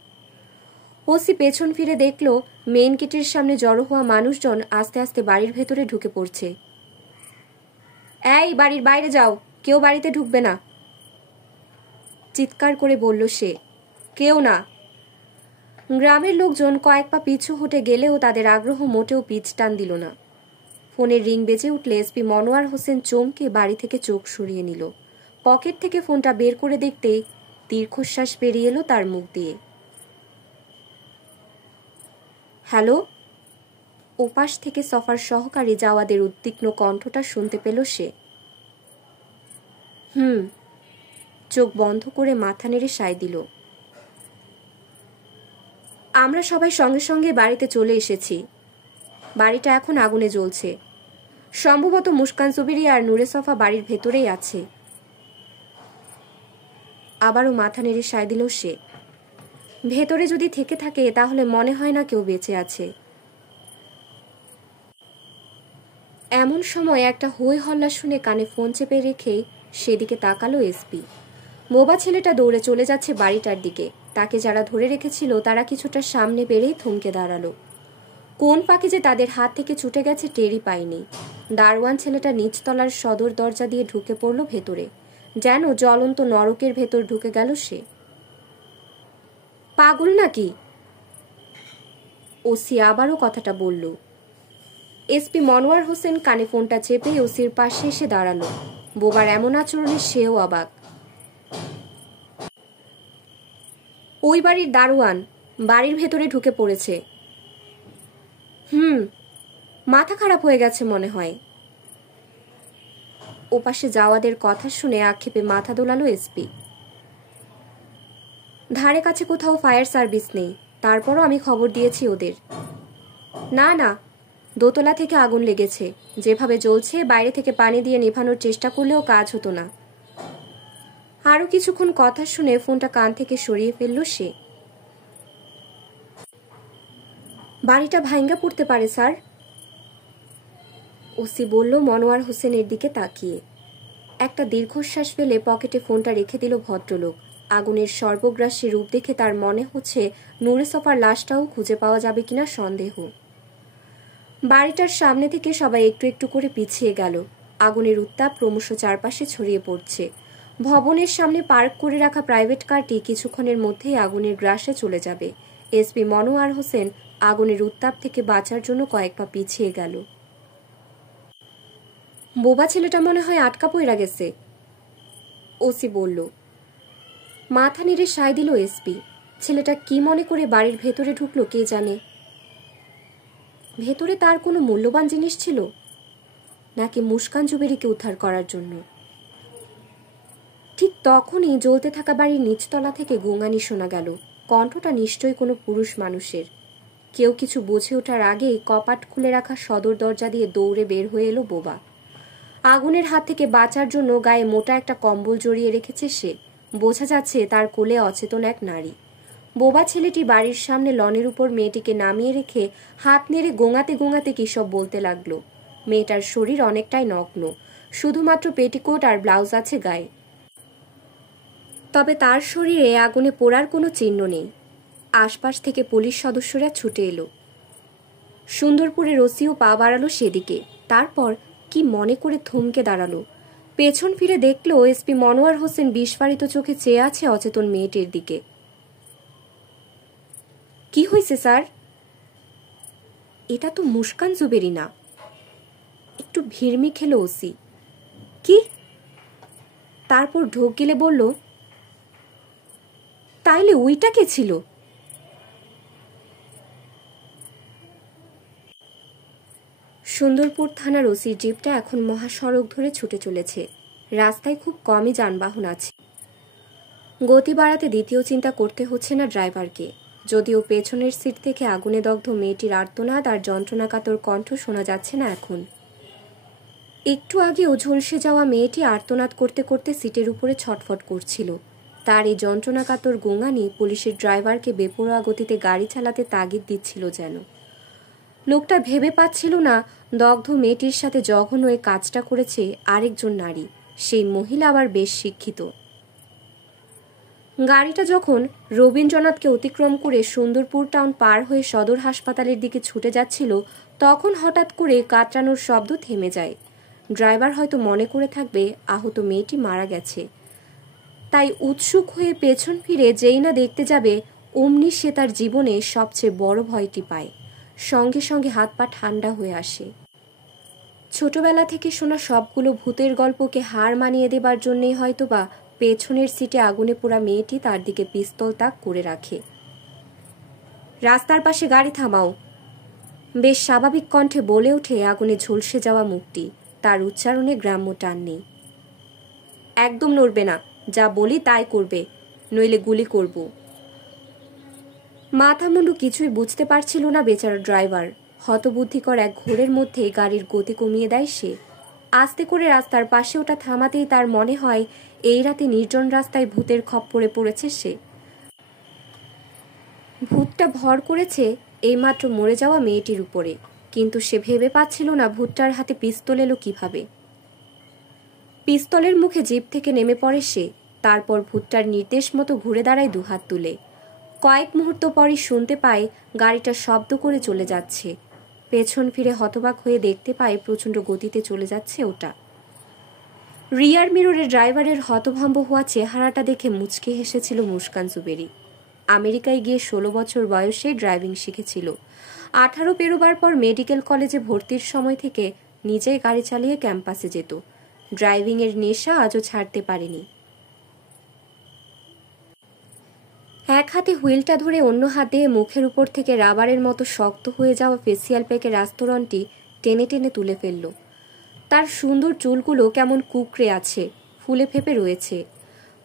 ওসি পেছন ফিরে দেখল মেইন গেটের সামনে জড়ো হওয়া মানুষজন আস্তে আস্তে বাড়ির ভেতরে ঢুকে পড়ছে। এই, বাড়ির বাইরে যাও, কেউ বাড়িতে ঢুকবে না, চিৎকার করে বলল সে। কেউ না। গ্রামের লোকজন কয়েক পা পিছু হটে গেলেও তাদের আগ্রহ মোটেও পিছ টান দিল না। ফোনের রিং বেজে উঠলে এসপি মনোয়ার হোসেন চমকে বাড়ি থেকে চোখ সরিয়ে নিল। পকেট থেকে ফোনটা বের করে দেখতেই দীর্ঘশ্বাস বেরিয়ে এলো তার মুখ দিয়ে। হ্যালো। ওপাশ থেকে সফার সহকারী জাওয়াদের উদ্বিগ্ন কণ্ঠটা শুনতে পেল সে। চোখ বন্ধ করে মাথা নেড়ে সায় দিল। আমরা সবাই সঙ্গে সঙ্গে বাড়িতে চলে এসেছি। বাড়িটা এখন আগুনে জ্বলছে। সম্ভবত মুস্কান জুবেরি আর নূরে সফা বাড়ির ভেতরেই আছে। আবারও মাথা নেড়ে সায় দিল সে। ভেতরে যদি থেকে থাকে তাহলে মনে হয় না কেউ বেঁচে আছে। এমন সময় একটা হই হল্লা শুনে কানে ফোন চেপে রেখেই সেদিকে তাকালো এসপি। বোবা ছেলেটা দৌড়ে চলে যাচ্ছে বাড়িটার দিকে। তাকে যারা ধরে রেখেছিল তারা কিছুটা সামনে বেড়েই থমকে দাঁড়ালো। কোন ফাঁকে যে তাদের হাত থেকে ছুটে গেছে টেরই পায়নি। দারোয়ান ছেলেটা নিচতলার সদর দরজা দিয়ে ঢুকে পড়ল ভেতরে, যেন জ্বলন্ত নরকের ভেতর ঢুকে গেল সে। পাগল নাকি? ওসি আবারও কথাটা বলল। এসপি মনোয়ার হোসেন কানে ফোনটা চেপে ওসির পাশে এসে দাঁড়ালো। বোবার এমন আচরণে সেও অবাক। ওই বাড়ির দারোয়ান বাড়ির ভেতরে ঢুকে পড়েছে। মাথা খারাপ হয়ে গেছে মনে হয়। ওপাশে যাওয়াদের কথা শুনে আক্ষেপে মাথা দোলালো এসপি। ধারে কাছে কোথাও ফায়ার সার্ভিস নেই, তারপরও আমি খবর দিয়েছি ওদের। না না, দোতলা থেকে আগুন লেগেছে, যেভাবে জ্বলছে বাইরে থেকে পানি দিয়ে নেভানোর চেষ্টা করলেও কাজ হতো না। আরো কিছুক্ষণ কথা শুনে ফোনটা কান থেকে সরিয়ে ফেলল সে। বাড়িটা ভাঙ্গা পড়তে পারে স্যার, ওসি বলল মনোয়ার হোসেনের দিকে তাকিয়ে। একটা দীর্ঘশ্বাস ফেলে পকেটে ফোনটা রেখে দিল ভদ্রলোক। আগুনের সর্বগ্রাসী রূপ দেখে তার মনে হচ্ছে নূরে সফার লাশটাও খুঁজে পাওয়া যাবে কিনা সন্দেহ। বাড়িটার সামনে থেকে সবাই একটু একটু করে পিছিয়ে গেল। আগুনের উত্তাপ ক্রমশ চারপাশে ছড়িয়ে পড়ছে। ভবনের সামনে পার্ক করে রাখা প্রাইভেট কারটি কিছুক্ষণের মধ্যেই আগুনের গ্রাসে চলে যাবে। এসপি মনোয়ার হোসেন আগুনের উত্তাপ থেকে বাঁচার জন্য কয়েক পা পিছিয়ে গেল। বোবা ছেলেটা মনে হয় আটকা পইরা গেছে, ওসি বলল। মাথা নেড়ে সায় দিল এসপি। ছেলেটা কি মনে করে বাড়ির ভেতরে ঢুকলো কে জানে। ভেতরে তার কোনো মূল্যবান জিনিস ছিল, নাকি মুস্কান জুবেরিকে উদ্ধার করার জন্য? ঠিক তখনই জ্বলতে থাকা বাড়ির নিচতলা থেকে গোঙানি শোনা গেল। কণ্ঠটা নিশ্চয়ই কোনো পুরুষ মানুষের। কেউ কিছু বুঝে ওঠার আগেই কপাট খুলে রাখা সদর দরজা দিয়ে দৌড়ে বের হয়ে এলো বোবা। আগুনের হাত থেকে বাঁচার জন্য গায়ে মোটা একটা কম্বল জড়িয়ে রেখেছে সে। বোঝা যাচ্ছে তার কোলে অচেতন এক নারী। বোবা ছেলেটি বাড়ির সামনে লনের উপর মেয়েটিকে নামিয়ে রেখে হাত নেড়ে গোঙাতে গোঙাতে কি সব বলতে লাগলো। মেয়েটার শরীর অনেকটাই নগ্ন, শুধুমাত্র পেটিকোট আর ব্লাউজ আছে গায়ে। তবে তার শরীরে আগুনে পোড়ার কোনো চিহ্ন নেই। আশপাশ থেকে পুলিশ সদস্যরা ছুটে এলো। সুন্দরপুরের ওসিও পা বাড়ালো সেদিকে। তারপর কি মনে করে থমকে দাঁড়ালো। পেছন ফিরে দেখলো এসপি মনোয়ার হোসেন বিস্ফারিত চোখে চেয়ে আছে অচেতন মেয়েটির দিকে। কি হয়েছে স্যার? এটা তো মুস্কান জুবেরি না। একটু ভিড়মি খেলো ওসি। কি? তারপর ঢোক গেলে বলল, তাইলে ওইটা কে ছিল? সুন্দরপুর থানার ওসির জিপটা এখন মহাসড়ক ধরে ছুটে চলেছে। রাস্তায় খুব কমই যানবাহন আছে। গতি বাড়াতে দ্বিতীয় চিন্তা করতে হচ্ছে না ড্রাইভারকে। যদিও পেছনের সিট থেকে আগুনে দগ্ধ মেয়েটির আর্তনাদ আর যন্ত্রণাকাতর কণ্ঠ শোনা যাচ্ছে না এখন। একটু আগেও ঝলসে যাওয়া মেয়েটি আর্তনাদ করতে করতে সিটের উপরে ছটফট করছিল। তার এই যন্ত্রণাকাতর গোঙানি পুলিশের ড্রাইভারকে বেপরোয়া গতিতে গাড়ি চালাতে তাগিদ দিচ্ছিল যেন। লোকটা ভেবে পাচ্ছিল না দগ্ধ মেয়েটির সাথে জঘন্য এই কাজটা করেছে আরেকজন নারী। সেই মহিলা আবার বেশ শিক্ষিত। গাড়িটা যখন রবীন্দ্রনাথকে অতিক্রম করে সুন্দরপুর টাউন পার হয়ে সদর হাসপাতালের দিকে ছুটে যাচ্ছিল, তখন হঠাৎ করে কাতরানোর শব্দ থেমে যায়। ড্রাইভার হয়তো মনে করে থাকবে আহত মেয়েটি মারা গেছে, তাই উৎসুক হয়ে পেছন ফিরে যেই না দেখতে যাবে অমনি সে তার জীবনে সবচেয়ে বড় ভয়টি পায়। সঙ্গে সঙ্গে হাত পা ঠান্ডা হয়ে আসে। ছোটবেলা থেকে শোনা সবগুলো ভূতের গল্পকে হার মানিয়ে দেবার জন্যই হয়তোবা পেছনের সিটে আগুনে পোড়া মেয়েটি তার দিকে পিস্তল তাক করে রাখে। রাস্তার পাশে গাড়ি থামাও, বেশ স্বাভাবিক কণ্ঠে বলে ওঠে আগুনে ঝলসে যাওয়া মুখটি। তার উচ্চারণে গ্রাম্য টান নেই। একদম নড়বে না, যা বলি তাই করবে, নইলে গুলি করব। মাথা মুন্ডু কিছুই বুঝতে পারছিল না বেচারা ড্রাইভার। হতবুদ্ধিকর এক ঘোরের মধ্যে গাড়ির গতি কমিয়ে দেয় সে। আস্তে করে রাস্তার পাশে ওটা থামাতেই তার মনে হয় এই রাতে নির্জন রাস্তায় ভূতের খপ্পরে পড়েছে সে। ভূতটা ভর করেছে এইমাত্র মরে যাওয়া মেয়েটির উপরে, কিন্তু সে ভেবে পাচ্ছিল না ভূতটার হাতে পিস্তল এলো কিভাবে। পিস্তলের মুখে জিপ থেকে নেমে পড়ে সে। তারপর ভূতটার নির্দেশ মতো ঘুরে দাঁড়ায় দুহাত তুলে। কয়েক মুহূর্ত পরই শুনতে পায় গাড়িটা শব্দ করে চলে যাচ্ছে। পেছন ফিরে হতবাক হয়ে দেখতে পায় প্রচণ্ড গতিতে চলে যাচ্ছে ওটা। রিয়ার মিররে ড্রাইভারের হতভম্ব হওয়া চেহারাটা দেখে মুচকে হেসেছিল মুস্কান জুবেরি। আমেরিকায় গিয়ে 16 বছর বয়সে ড্রাইভিং শিখেছিল। 18 পেরোবার পর মেডিকেল কলেজে ভর্তির সময় থেকে নিজেই গাড়ি চালিয়ে ক্যাম্পাসে যেত। ড্রাইভিংয়ের নেশা আজও ছাড়তে পারেনি। এক হাতে হুইলটা ধরে অন্য হাত দিয়ে মুখের উপর থেকে রাবারের মতো শক্ত হয়ে যাওয়া ফেসিয়াল প্যাকের আস্তরণটি টেনে টেনে তুলে ফেলল। তার সুন্দর চুলগুলো কেমন কুকড়ে আছে, ফুলে ফেপে রয়েছে।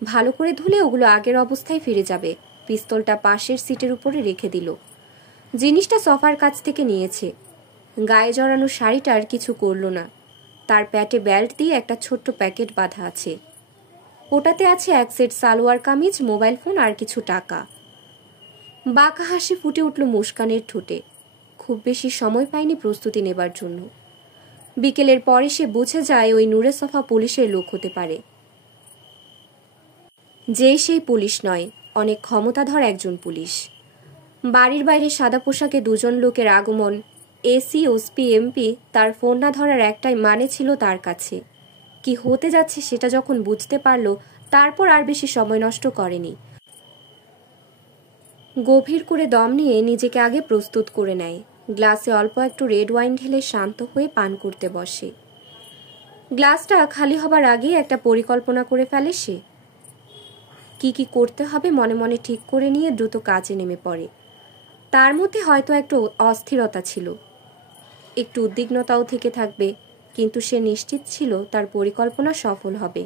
ভালো করে ধুলে ওগুলো আগের অবস্থায় ফিরে যাবে। পিস্তলটা পাশের সিটের উপরে রেখে দিল। জিনিসটা সোফার কাছ থেকে নিয়েছে। গায়ে জড়ানো শাড়িটার কিছু করল না। তার প্যাটে বেল্ট দিয়ে একটা ছোট্ট প্যাকেট বাঁধা আছে। ওটাতে আছে এক set salwar kameez, mobile phone আর কিছু টাকা। বাঁকা হাসি ফুটে উঠল মুস্কানের ঠোঁটে। খুব বেশি সময় পায়নি প্রস্তুতি নেবার জন্য। বিকেলের পরে সে বুঝে যায় ওই নূরে সফা পুলিশের লোক হতে পারে। যেই সেই পুলিশ নয়, অনেক ক্ষমতাধর একজন পুলিশ। বাড়ির বাইরে সাদা পোশাকে দুজন লোকের আগমন, এসি, ওসপি, এমপি, তার ফোন না ধরার একটাই মানে ছিল তার কাছে। কি হতে যাচ্ছে সেটা যখন বুঝতে পারল, তারপর আর বেশি সময় নষ্ট করেনি। গভীর করে দম নিয়ে নিজেকে আগে প্রস্তুত করে নেয়। গ্লাসে অল্প একটু রেড ওয়াইন ঢেলে শান্ত হয়ে পান করতে বসে। গ্লাসটা খালি হবার আগেই একটা পরিকল্পনা করে ফেলে সে। কি করতে হবে মনে মনে ঠিক করে নিয়ে দ্রুত কাজে নেমে পড়ে। তার মধ্যে হয়তো একটু অস্থিরতা ছিল, একটু উদ্বিগ্নতাও থেকে থাকবে, কিন্তু সে নিশ্চিত ছিল তার পরিকল্পনা সফল হবে।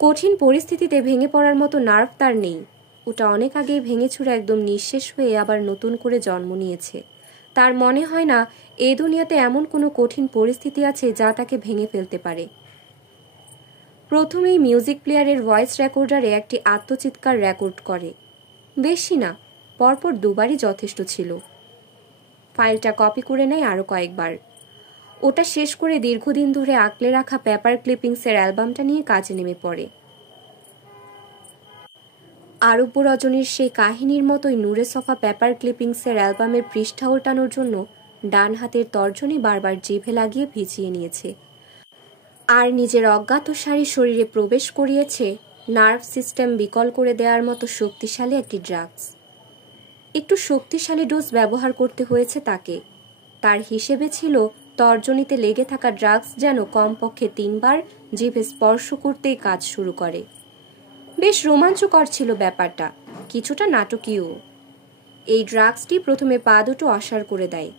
কঠিন পরিস্থিতিতে ভেঙে পড়ার মতো নার্ভ তার নেই। ওটা অনেক আগেই ভেঙে ছুড়ে একদম নিঃশেষ হয়ে আবার নতুন করে জন্ম নিয়েছে। তার মনে হয় না এই দুনিয়াতে এমন কোনো কঠিন পরিস্থিতি আছে যা তাকে ভেঙে ফেলতে পারে। প্রথমেই মিউজিক প্লেয়ারের ভয়েস রেকর্ডারে একটি আত্মচিৎকার রেকর্ড করে। বেশি না, পরপর দুবারই যথেষ্ট ছিল। ফাইলটা কপি করে নেয় আরও কয়েকবার। ওটা শেষ করে দীর্ঘদিন ধরে আঁকলে রাখা পেপার ক্লিপিংসের অ্যালবামটা নিয়ে কাজে নেমে পড়ে। আরব্য রজনীর সেই কাহিনীর মতোই নূরে সফা পেপার ক্লিপিংসের অ্যালবামের পৃষ্ঠা ওল্টানোর জন্য ডান হাতের তর্জনী বারবার জিভে লাগিয়ে ভিজিয়ে নিয়েছে। আর নিজের অজ্ঞাত সারি শরীরে প্রবেশ করিয়েছে নার্ভ সিস্টেম বিকল করে দেওয়ার মতো শক্তিশালী একটি ড্রাগস। একটু শক্তিশালী ডোজ ব্যবহার করতে হয়েছে তাকে। তার হিসেবে ছিল তর্জনীতে লেগে থাকা ড্রাগস যেন কমপক্ষে 3 বার জিভে স্পর্শ করতেই কাজ শুরু করে। বেশ রোমাঞ্চকর ছিল ব্যাপারটা, কিছুটা নাটকীয়। এই ড্রাগসটি প্রথমে পা দুটো অসাড় করে দেয়।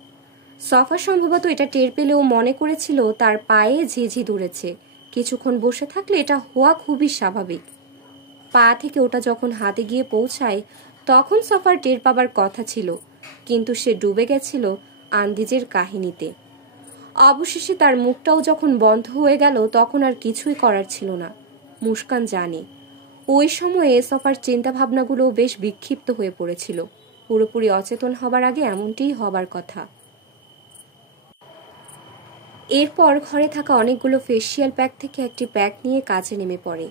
সফা সম্ভবত এটা টের পেলেও মনে করেছিল তার পায়ে ঝিঝি ধরেছে। কিছুক্ষণ বসে থাকলে এটা হওয়া খুবই স্বাভাবিক। পা থেকে ওটা যখন হাতে গিয়ে পৌঁছায় তখন সফার টের পাবার কথা ছিল, কিন্তু সে ডুবে গেছিল আন্দিজের কাহিনীতে। অবশেষে তার মুখটাও যখন বন্ধ হয়ে গেল তখন আর কিছুই করার ছিল না। মুস্কান জানে ওই সময়ে সফার চিন্তাভাবনাগুলো বেশ বিক্ষিপ্ত হয়ে পড়েছিল। পুরোপুরি অচেতন হবার আগে এমনটিই হবার কথা। এরপর ঘরে থাকা অনেকগুলো ফেসিয়াল প্যাক থেকে একটি প্যাক নিয়ে কাজে নেমে পড়ে।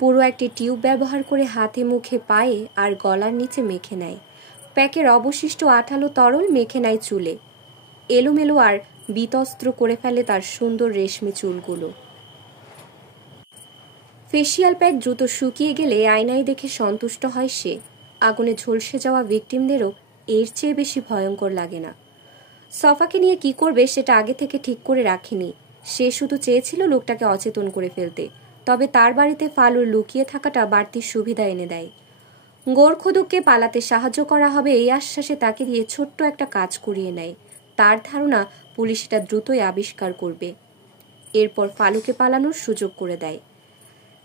পুরো একটি টিউব ব্যবহার করে হাতে, মুখে, পায়ে আর গলার নিচে মেখে নেয়। প্যাকের অবশিষ্ট আঠালো তরল মেখে নেয় চুলে। এলোমেলো আর বিতস্ত্র করে ফেলে তার সুন্দর রেশমি চুলগুলো। ফেসিয়াল প্যাক দ্রুত শুকিয়ে গেলে আয়নায় দেখে সন্তুষ্ট হয় সে। আগুনে ঝলসে যাওয়া ভিকটিমদেরও এর চেয়ে বেশি ভয়ঙ্কর লাগে না। সফাকে নিয়ে কি করবে সেটা আগে থেকে ঠিক করে রাখেনি। সে শুধু চেয়েছিল লোকটাকে অচেতন করে ফেলতে, তবে তার বাড়িতে ফালুর লুকিয়ে থাকাটা বাড়তি সুবিধা এনে দেয়। গোরখদুককে পালাতে সাহায্য করা হবে এই আশ্বাসে তাকে দিয়ে ছোট্ট একটা কাজ করিয়ে নেয়। তার ধারণা পুলিশ এটা দ্রুতই আবিষ্কার করবে, এরপর ফালুকে পালানোর সুযোগ করে দেয়।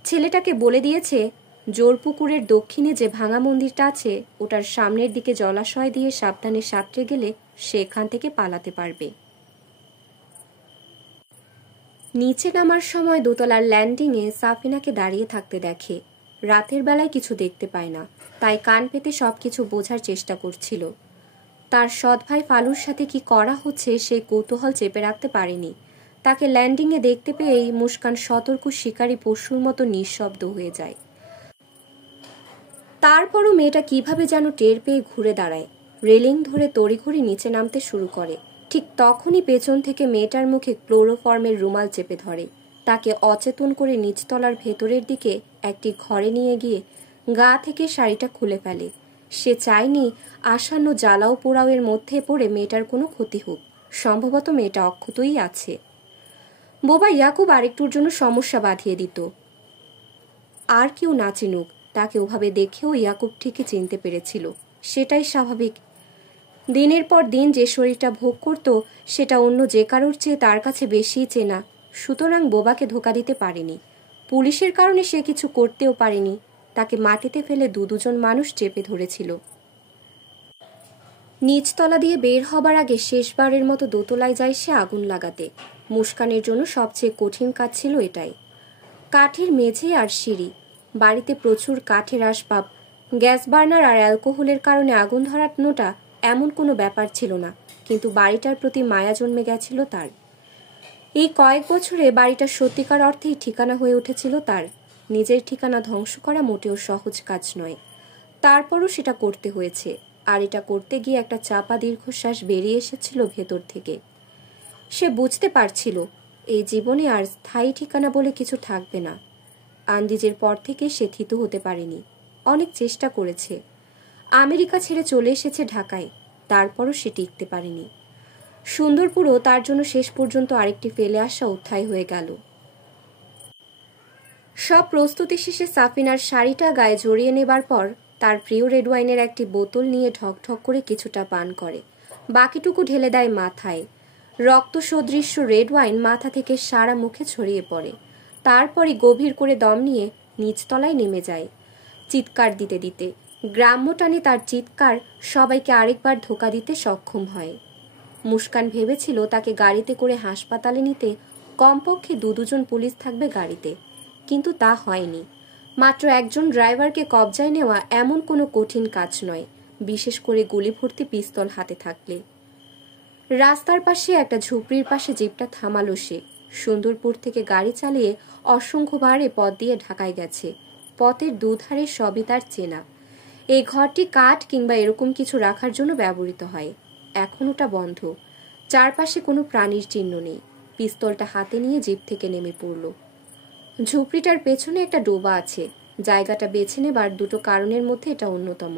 ছেলেটাকে বলে দিয়েছে জোরপুকুরের দক্ষিণে যে ভাঙা মন্দিরটা আছে ওটার সামনের দিকে জলাশয় দিয়ে সাবধানে সাঁতরে গেলে সে এখান থেকে পালাতে পারবে। নিচে নামার সময় দোতলার ল্যান্ডিংয়ে সাফিনাকে দাঁড়িয়ে থাকতে দেখে। রাতের বেলায় কিছু দেখতে পায় না, তাই কান পেতে সবকিছু বোঝার চেষ্টা করছিল। তার সৎ ভাই ফালুর সাথে কি করা হচ্ছে সেই কৌতূহল চেপে রাখতে পারেনি। তাকে ল্যান্ডিংয়ে দেখতে পেয়েই মুস্কান সতর্ক শিকারী পশুর মতো নিঃশব্দ হয়ে যায়। তারপরও মেয়েটা কিভাবে যেন টের পেয়ে ঘুরে দাঁড়ায়, রেলিং ধরে তড়িঘড়ি নিচে নামতে শুরু করে। ঠিক তখনই পেছন থেকে মেয়েটার মুখে ক্লোরোফর্মের রুমাল চেপে ধরে। তাকে অচেতন করে নিচতলার ভেতরের দিকে একটি ঘরে নিয়ে গিয়ে গা থেকে শাড়িটা খুলে ফেলে। সে চায়নি আসন্ন জ্বালাও পোড়াওয়ের মধ্যে পড়ে মেয়েটার কোনো ক্ষতি হোক। সম্ভবত মেয়েটা অক্ষতই আছে। বোবা ইয়াকুব আরেকটুর জন্য সমস্যা বাঁধিয়ে দিত। আর কেউ না চিনুক, তাকে ওভাবে দেখেও ইয়াকুব ঠিকই চিনতে পেরেছিল। সেটাই স্বাভাবিক। দিনের পর দিন যে শরীরটা ভোগ করত সেটা অন্য যে কারোর চেয়ে তার কাছে বেশিই চেনা। সুতরাং বোবাকে ধোকা দিতে পারেনি। পুলিশের কারণে সে কিছু করতেও পারেনি। তাকে মাটিতে ফেলে দুজন মানুষ চেপে ধরেছিল। নিচতলা দিয়ে বের হবার আগে শেষবারের মতো দোতলায় যায় সে আগুন লাগাতে। মুস্কানের জন্য সবচেয়ে কঠিন কাজ ছিল এটাই। কাঠের মেঝে আর সিঁড়ি, বাড়িতে প্রচুর কাঠের আসবাব, গ্যাস বার্নার আর অ্যালকোহলের কারণে আগুন ধরানোটা এমন কোনো ব্যাপার ছিল না, কিন্তু বাড়িটার প্রতি মায়া জন্মে গেছিল তার। এই কয়েক বছরে বাড়িটা সত্যিকার অর্থেই ঠিকানা হয়ে উঠেছিল তার। নিজের ঠিকানা ধ্বংস করা মোটেও সহজ কাজ নয়, তারপরও সেটা করতে হয়েছে। আর এটা করতে গিয়ে একটা চাপা দীর্ঘশ্বাস বেরিয়ে এসেছিল ভেতর থেকে। সে বুঝতে পারছিল এই জীবনে আর স্থায়ী ঠিকানা বলে কিছু থাকবে না। আন্দিজের পর থেকে সে থিতু হতে পারেনি। অনেক চেষ্টা করেছে। আমেরিকা ছেড়ে চলে এসেছে ঢাকায়, তারপরও সে টিকতে পারেনি। সুন্দরপুরও তার জন্য শেষ পর্যন্ত আরেকটি ফেলে আসা অধ্যায় হয়ে গেল। সব প্রস্তুতি শেষে সাফিনার শাড়িটা গায়ে জড়িয়ে নেবার পর তার প্রিয় রেড ওয়াইনের একটি বোতল নিয়ে ঢকঢক করে কিছুটা পান করে, বাকিটুকু ঢেলে দেয় মাথায়। রক্ত সদৃশ্য রেড ওয়াইন মাথা থেকে সারা মুখে ছড়িয়ে পড়ে। তারপরই গভীর করে দম নিয়ে নিচতলায় নেমে যায়, চিৎকার দিতে দিতে। গ্রাম্য টানে তার চিৎকার সবাইকে আরেকবার ধোকা দিতে সক্ষম হয়। মুস্কান ভেবেছিল তাকে গাড়িতে করে হাসপাতালে নিতে কমপক্ষে দুজন পুলিশ থাকবে গাড়িতে, কিন্তু তা হয়নি। মাত্র একজন ড্রাইভারকে কবজায় নেওয়া এমন কোনো কঠিন কাজ নয়, বিশেষ করে গুলি ভর্তি পিস্তল হাতে থাকলে। রাস্তার পাশে একটা ঝুপড়ির পাশে জিপটা থামালো সে। সুন্দরপুর থেকে গাড়ি চালিয়ে অসংখ্যবারে পথ দিয়ে ঢাকায় গেছে। পথের দুধারে সবই তার চেনা। এই ঘরটি কাঠ কিংবা এরকম কিছু রাখার জন্য ব্যবহৃত হয়। এখন ওটা বন্ধ। চারপাশে কোনো প্রাণীর চিহ্ন নেই। পিস্তলটা হাতে নিয়ে জিপ থেকে নেমে পড়ল। ঝুপড়িটার পেছনে একটা ডোবা আছে। জায়গাটা বেছে নেবার দুটো কারণের মধ্যে এটা অন্যতম।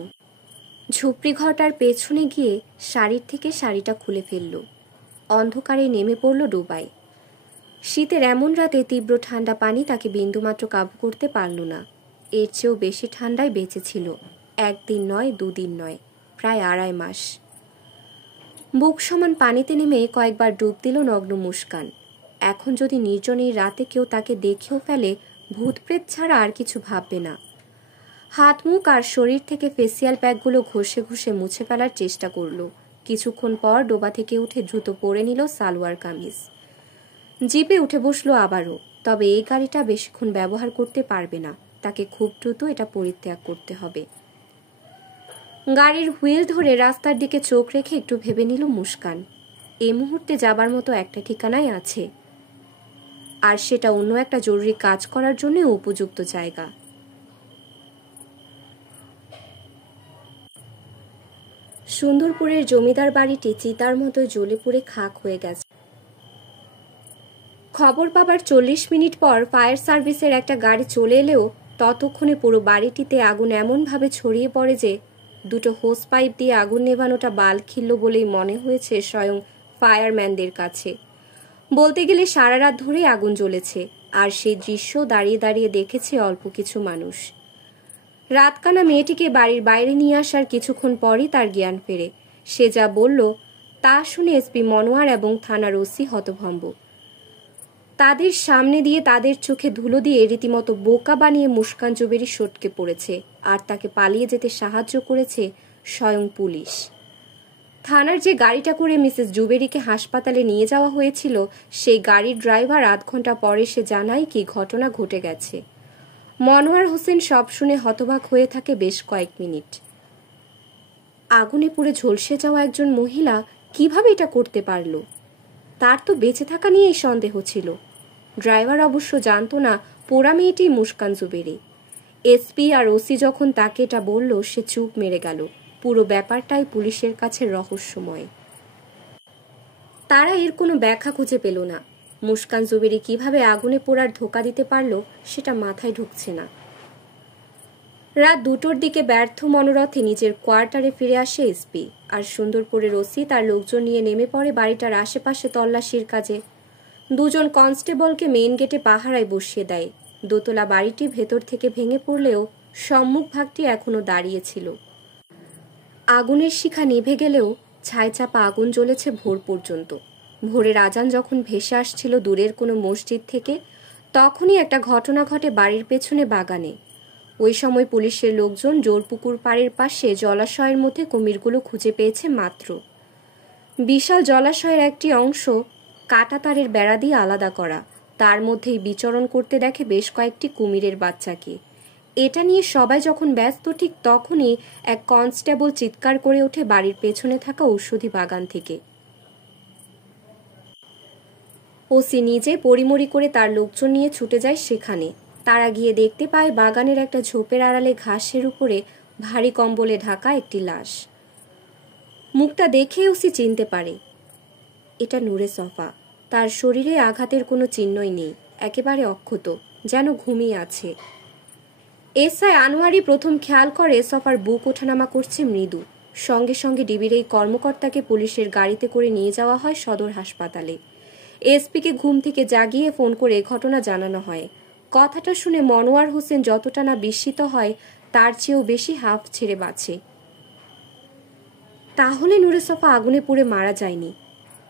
ঝুপড়ি ঘরটার পেছনে গিয়ে শাড়ির থেকে শাড়িটা খুলে ফেলল। অন্ধকারে নেমে পড়ল ডোবায়। শীতের এমন রাতে তীব্র ঠান্ডা পানি তাকে বিন্দুমাত্র কাবু করতে পারল না। এর চেয়েও বেশি ঠান্ডায় বেঁচেছিল। একদিন নয়, দুদিন নয়, প্রায় 2.5 মাস। বুক সমান পানিতে নেমে কয়েকবার ডুব দিল নগ্ন মুস্কান। এখন যদি নির্জন এই রাতে কেউ তাকে দেখেও ফেলে, ভূতপ্রেত ছাড়া আর কিছু ভাববে না। হাত মুখ আর শরীর থেকে ফেসিয়াল প্যাকগুলো ঘষে ঘষে মুছে ফেলার চেষ্টা করল। কিছুক্ষণ পর ডোবা থেকে উঠে দ্রুত পরে নিল সালোয়ার কামিজ। জিপে উঠে বসলো আবারও। তবে এই গাড়িটা বেশিক্ষণ ব্যবহার করতে পারবে না। তাকে খুব দ্রুত এটা পরিত্যাগ করতে হবে। গাড়ির হুইল ধরে রাস্তার দিকে চোখ রেখে একটু ভেবে নিল মুস্কান। এই মুহূর্তে যাবার মতো একটা ঠিকানাই আছে, আর সেটা অন্য একটা জরুরি কাজ করার জন্য উপযুক্ত জায়গা। সুন্দরপুরের জমিদার বাড়িটি চিতার মতো জ্বলে পুড়ে খাক হয়ে গেছে। খবর পাবার 40 মিনিট পর ফায়ার সার্ভিসের একটা গাড়ি চলে এলেও ততক্ষণে পুরো বাড়িটিতে আগুন এমনভাবে ছড়িয়ে পড়ে যে দুটো হোস পাইপ দিয়ে আগুন নেভানোটা বাল খিল্ল বলেই মনে হয়েছে স্বয়ং ফায়ারম্যানদের কাছে। বলতে গেলে সারা রাত ধরে আগুন জ্বলেছে, আর সেই দৃশ্য দাঁড়িয়ে দাঁড়িয়ে দেখেছে অল্প কিছু মানুষ। রাতকানা মেয়েটিকে বাড়ির বাইরে নিয়ে আসার কিছুক্ষণ পরই তার জ্ঞান ফেরে। সে যা বলল তা শুনে এসপি মনোয়ার এবং থানার ওসি হতভম্ব। তাদের সামনে দিয়ে তাদের চোখে ধুলো দিয়ে রীতিমতো বোকা বানিয়ে মুস্কান জুবেরি সটকে পড়েছে, আর তাকে পালিয়ে যেতে সাহায্য করেছে স্বয়ং পুলিশ। থানার যে গাড়িটা করে মিসেস জুবেরিকে হাসপাতালে নিয়ে যাওয়া হয়েছিল, সেই গাড়ির ড্রাইভার আধ ঘন্টা পরে সে জানায় কি ঘটনা ঘটে গেছে। মনোয়ার হোসেন সব শুনে হতবাক হয়ে থাকে বেশ কয়েক মিনিট। আগুনে পুড়ে ঝলসে যাওয়া একজন মহিলা কিভাবে এটা করতে পারল? তার তো বেঁচে থাকা নিয়েই সন্দেহ ছিল। ড্রাইভার অবশ্য জানতো না পোড়া মেয়েটি মুস্কান জুবেরি। এসপি আর ওসি যখন তাকে এটা বলল, সে চুপ মেরে গেল। পুরো ব্যাপারটাই পুলিশের কাছে রহস্যময়। তারা এর কোনো ব্যাখ্যা খুঁজে পেল না। মুস্কান জুবেরি কিভাবে আগুনে পোড়ার ধোঁকা দিতে পারল সেটা মাথায় ঢুকছে না। রাত 2টোর দিকে ব্যর্থ মনোরথে নিজের কোয়ার্টারে ফিরে আসে এসপি, আর সুন্দরপুরের ওসি তার লোকজন নিয়ে নেমে পড়ে বাড়িটার আশেপাশে তল্লাশির কাজে। দুজন কনস্টেবলকে মেইন গেটে পাহারায় বসিয়ে দেয়। দোতলা বাড়িটি ভেতর থেকে ভেঙে পড়লেও সম্মুখ ভাগটি এখনো দাঁড়িয়েছিল। আগুনের শিখা নিভে গেলেও ছাইচাপা আগুন জ্বলেছে ভোর পর্যন্ত। ভোরের আজান যখন ভেসে আসছিল দূরের কোনো মসজিদ থেকে, তখনই একটা ঘটনা ঘটে বাড়ির পেছনে বাগানে। ওই সময় পুলিশের লোকজন জোরপুকুর পাড়ের পাশে জলাশয়ের মধ্যে কুমিরগুলো খুঁজে পেয়েছে মাত্র। বিশাল জলাশয়ের একটি অংশ কাঁটাতারের বেড়া দিয়ে আলাদা করা, তার মধ্যেই বিচরণ করতে দেখে বেশ কয়েকটি কুমিরের বাচ্চাকে। এটা নিয়ে সবাই যখন ব্যস্ত, ঠিক তখনই এক কনস্টেবল চিৎকার করে ওঠে বাড়ির পেছনে থাকা ঔষধি বাগান থেকে। ওসি নিজে পরিমরি করে তার লোকজন নিয়ে ছুটে যায় সেখানে। তারা গিয়ে দেখতে পায় বাগানের একটা ঝোপের আড়ালে ঘাসের উপরে ভারী কম্বলে ঢাকা একটি লাশ। মুখটা দেখে ওসি চিনতে পারে এটা নূরে সফা। তার শরীরে আঘাতের কোনো চিহ্নই নেই, একেবারে অক্ষত, যেন ঘুমিয়ে আছে। এসআই আনোয়ারি প্রথম খেয়াল করে সফার বুক ওঠানামা করছে মৃদু। সঙ্গে সঙ্গে ডিবির এই কর্মকর্তাকে পুলিশের গাড়িতে করে নিয়ে যাওয়া হয় সদর হাসপাতালে। এসপিকে ঘুম থেকে জাগিয়ে ফোন করে ঘটনা জানানো হয়। কথাটা শুনে মনোয়ার হোসেন যতটা না বিস্মিত হয়, তার চেয়েও বেশি হাঁফ ছেড়ে বাঁচে। তাহলে নূরে সফা আগুনে পুড়ে মারা যায়নি,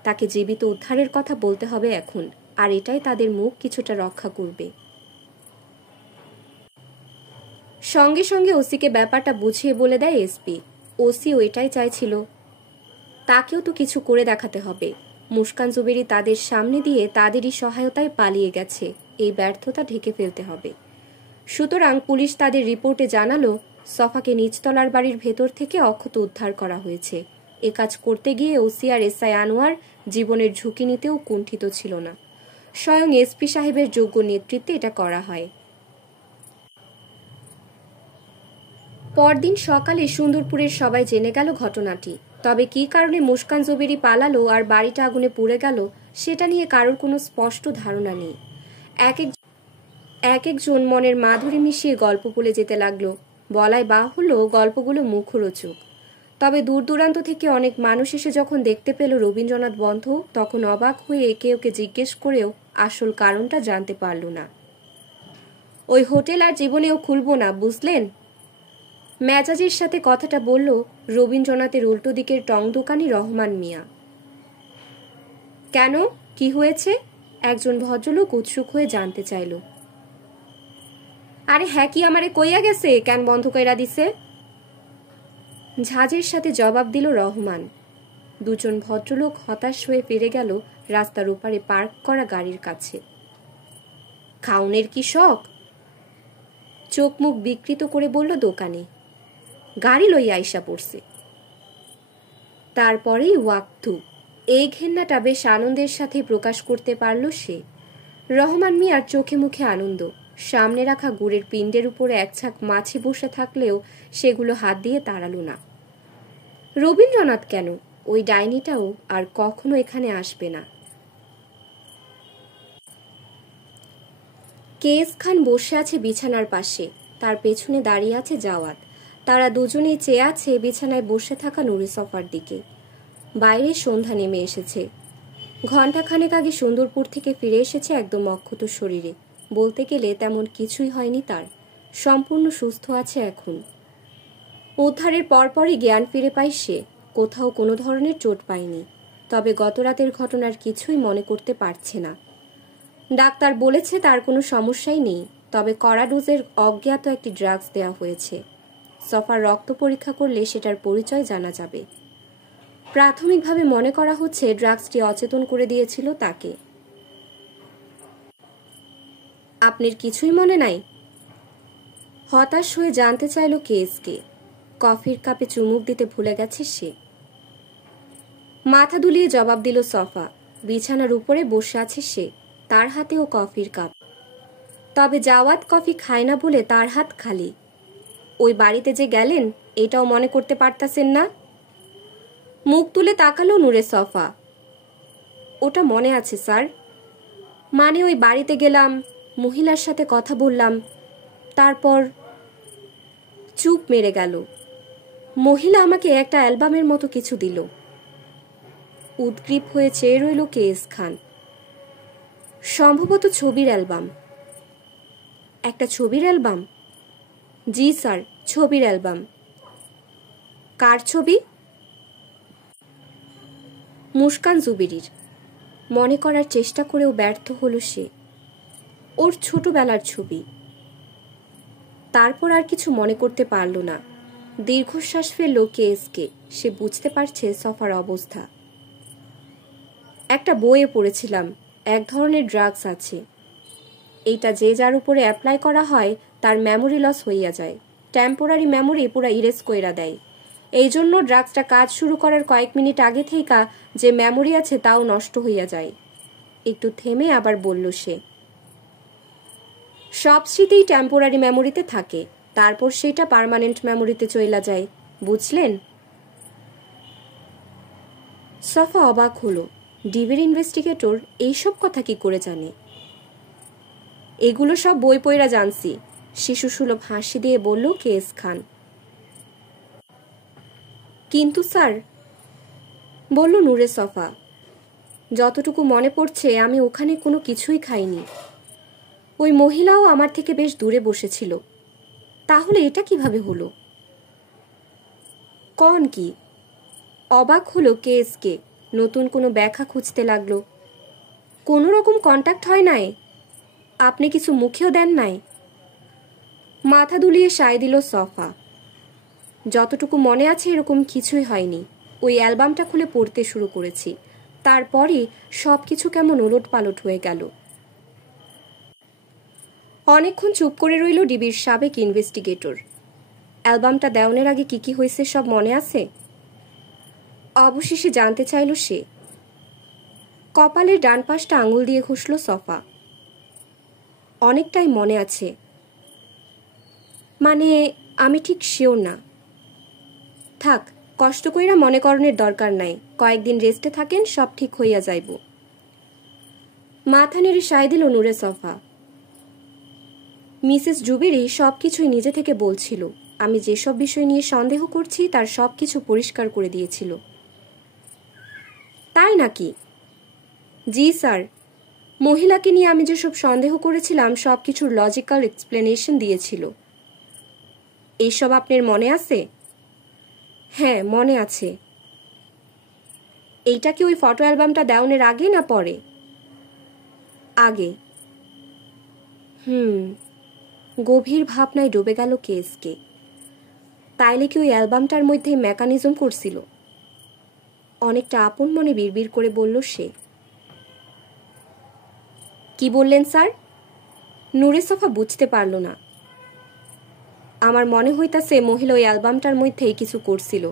তাকে জীবিত উদ্ধারের কথা বলতে হবে এখন, আর এটাই তাদের মুখ কিছুটা রক্ষা করবে। সঙ্গে সঙ্গে ওসিকে ব্যাপারটা বুঝিয়ে বলে দেয় এসপি। ওসি ওইটাই চাইছিল, তাকেও তো কিছু করে দেখাতে হবে। মুস্কান জুবেরি তাদের সামনে দিয়ে তাদেরই সহায়তায় পালিয়ে গেছে, এই ব্যর্থতা ঢেকে ফেলতে হবে। সুতরাং পুলিশ তাদের রিপোর্টে জানালো সফাকে নিচতলার বাড়ির ভেতর থেকে অক্ষত উদ্ধার করা হয়েছে। এ কাজ করতে গিয়ে ওসি আর এসআই আনোয়ার জীবনের ঝুঁকি নিতেও কুণ্ঠিত ছিল না। স্বয়ং এসপি সাহেবের যোগ্য নেতৃত্বে এটা করা হয়। পরদিন সকালে সুন্দরপুরের সবাই জেনে গেল ঘটনাটি। তবে কী কারণে মুস্কান জুবেরি পালালো আর বাড়িটা আগুনে পুড়ে গেল, সেটা নিয়ে কারোর কোনো স্পষ্ট ধারণা নেই। এক একজন মনের মাধুরী মিশিয়ে গল্প বলে যেতে লাগলো। বলাই বাহুল্য গল্পগুলো মুখরোচক। তবে দূর দূরান্ত থেকে অনেক মানুষ এসে যখন দেখতে পেল রবীন্দ্রনাথ বন্ধ, তখন অবাক হয়ে একে ওকে জিজ্ঞেস করেও আসল কারণটা জানতে পারল না। ওই হোটেল আর জীবনেও খুলব না, বুঝলেন? মেজাজের সাথে কথাটা বলল রবীন্দ্রনাথের উল্টো দিকের টং দোকানি রহমান মিয়া। কেন, কি হয়েছে? একজন ভদ্রলোক উৎসুক হয়ে জানতে চাইল। আরে হ্যাঁ, কি আমারে কইয়া গেছে কেন বন্ধ কইরা দিছে? ঝাঁজের সাথে জবাব দিল রহমান। দুজন ভদ্রলোক হতাশ হয়ে ফিরে গেল রাস্তার ওপারে পার্ক করা গাড়ির কাছে। খাউনের কি শখ? চোখ মুখ বিকৃত করে বলল দোকানে। গাড়ি লইয়া আইসা পড়ছে। তারপরেই ওয়াক্তু। এই ঘেন্নাটা বেশ আনন্দের সাথে প্রকাশ করতে পারল সে। রহমান মিয়ার চোখে মুখে আনন্দ। সামনে রাখা গুড়ের পিণ্ডের উপরে এক ছাক মাছি বসে থাকলেও সেগুলো হাত দিয়ে তাড়ালো না। রবীন্দ্রনাথ কেন, ওই ডাইনিটাও আর কখনো এখানে আসবে না। কেএস খান বসে আছে বিছানার পাশে, তার পেছনে দাঁড়িয়ে আছে জাওয়াত। তারা দুজনেই চেয়ে আছে বিছানায় বসে থাকা নুরি সফার দিকে। বাইরে সন্ধ্যা নেমে এসেছে। ঘণ্টাখানেক আগে সুন্দরপুর থেকে ফিরে এসেছে একদম অক্ষত শরীরে। বলতে গেলে তেমন কিছুই হয়নি তার, সম্পূর্ণ সুস্থ আছে এখন। উদ্ধারের পরপরই জ্ঞান ফিরে পায় সে, কোথাও কোনো ধরনের চোট পায়নি। তবে গতরাতের ঘটনার কিছুই মনে করতে পারছে না। ডাক্তার বলেছে তার কোনো সমস্যাই নেই, তবে কড়া ডোজের অজ্ঞাত একটি ড্রাগস দেওয়া হয়েছে। সফার রক্ত পরীক্ষা করলে সেটার পরিচয় জানা যাবে। প্রাথমিকভাবে মনে করা হচ্ছে ড্রাগসটি অচেতন করে দিয়েছিল তাকে। আপনার কিছুই মনে নাই? হতাশ হয়ে জানতে চাইল কেএসকে। কফির কাপে চুমুক দিতে ভুলে গেছে সে। মাথা দুলিয়ে জবাব দিল সফা। বিছানার উপরে বসে আছে সে, তার হাতেও কফির কাপ। তবে জাওয়াত কফি খায় না বলে তার হাত খালি। ওই বাড়িতে যে গেলেন এটাও মনে করতে পারতাছেন না? মুখ তুলে তাকালো নূরে সফা। ওটা মনে আছে স্যার। মানে ওই বাড়িতে গেলাম, মহিলার সাথে কথা বললাম, তারপর চুপ মেরে গেল। মহিলা আমাকে একটা অ্যালবামের মতো কিছু দিল। উদ্গ্রীব হয়ে চেয়ে রইল কেএস খান। সম্ভবত ছবির অ্যালবাম। একটা ছবির অ্যালবাম? জি স্যার, ছবির অ্যালবাম। কার ছবি? মুস্কান জুবেরির। মনে করার চেষ্টা করেও ব্যর্থ হলো সে। ওর ছোটবেলার ছবি। তারপর আর কিছু মনে করতে পারল না। দীর্ঘশ্বাস ফেলল কেএসকে। সে বুঝতে পারছে সফার অবস্থা। একটা বইয়ে পড়েছিলাম, এক ধরনের ড্রাগস আছে। এইটা যে যার উপরে অ্যাপ্লাই করা হয় তার মেমোরি লস হইয়া যায়। টেম্পোরারি মেমোরি পুরা ইরেজ কইরা দেয়। এই জন্য ড্রাগসটা কাজ শুরু করার কয়েক মিনিট আগে থেইকা যে মেমোরি আছে তাও নষ্ট হইয়া যায়। একটু থেমে আবার বলল সে, সব স্মৃতিই টেম্পোরারি মেমোরিতে থাকে, তারপর সেটা পার্মানেন্ট মেমোরিতে চইলা যায়। বুঝলেন? সফা অবাক হলো। ডিবির ইনভেস্টিগেটর এইসব কথা কি করে জানে? এগুলো সব বই পইরা জানছি, শিশু সুলভ হাসি দিয়ে বলল কেএস খান। কিন্তু স্যার, বলল নূরে সফা, যতটুকু মনে পড়ছে আমি ওখানে কোনো কিছুই খাইনি। ওই মহিলাও আমার থেকে বেশ দূরে বসেছিল। তাহলে এটা কিভাবে হলো? কন কি? অবাক হলো কেএসকে। নতুন কোনো ব্যাখ্যা খুঁজতে লাগলো। কোনো রকম কন্ট্যাক্ট হয় নাই? আপনি কিছু মুখেও দেন নাই? মাথা দুলিয়ে সায় দিল সফা। যতটুকু মনে আছে এরকম কিছুই হয়নি। ওই অ্যালবামটা খুলে পড়তে শুরু করেছি, তারপরই সব কিছু কেমন ওলট পালট হয়ে গেল। অনেকক্ষণ চুপ করে রইল ডিবির সাবেক ইনভেস্টিগেটর। অ্যালবামটা দেওয়ানোর আগে কি কি হয়েছে সব মনে আছে? অবশেষে জানতে চাইল সে। কপালের ডান পাশটা আঙুল দিয়ে ঘষল সফা। অনেকটাই মনে আছে, মানে আমি ঠিক শিওর না। থাক, কষ্ট কইরা মনে করণের দরকার নাই। কয়েকদিন রেস্টে থাকেন, সব ঠিক হইয়া যাইব। মাথা নেড়ে সায় দিল নূরে সফা। মিসেস জুবেরি সব কিছুই নিজে থেকে বলছিল। আমি যেসব বিষয় নিয়ে সন্দেহ করছি তার সব কিছু পরিষ্কার করে দিয়েছিল। তাই নাকি? জি স্যার, মহিলাকে নিয়ে আমি যেসব সন্দেহ করেছিলাম সব কিছুর লজিক্যাল এক্সপ্লেনেশন দিয়েছিল। এইসব আপনার মনে আছে? হ্যাঁ, মনে আছে। এইটা কি ওই ফটো অ্যালবামটা দেওয়ানোর আগে না পরে? আগে। গভীর ভাবনায় ডুবে গেল কেএসকে। তাইলে কি ওই অ্যালবামটার মধ্যে মেকানিজম করছিল? অনেকটা আপন মনে বিড়বিড় করে বলল সে। কি বললেন স্যার? নূরে সফা বুঝতে পারল না। আমার মনে হইতাছে মহিলা ওই অ্যালবামটার মধ্যেই কিছু করছিল।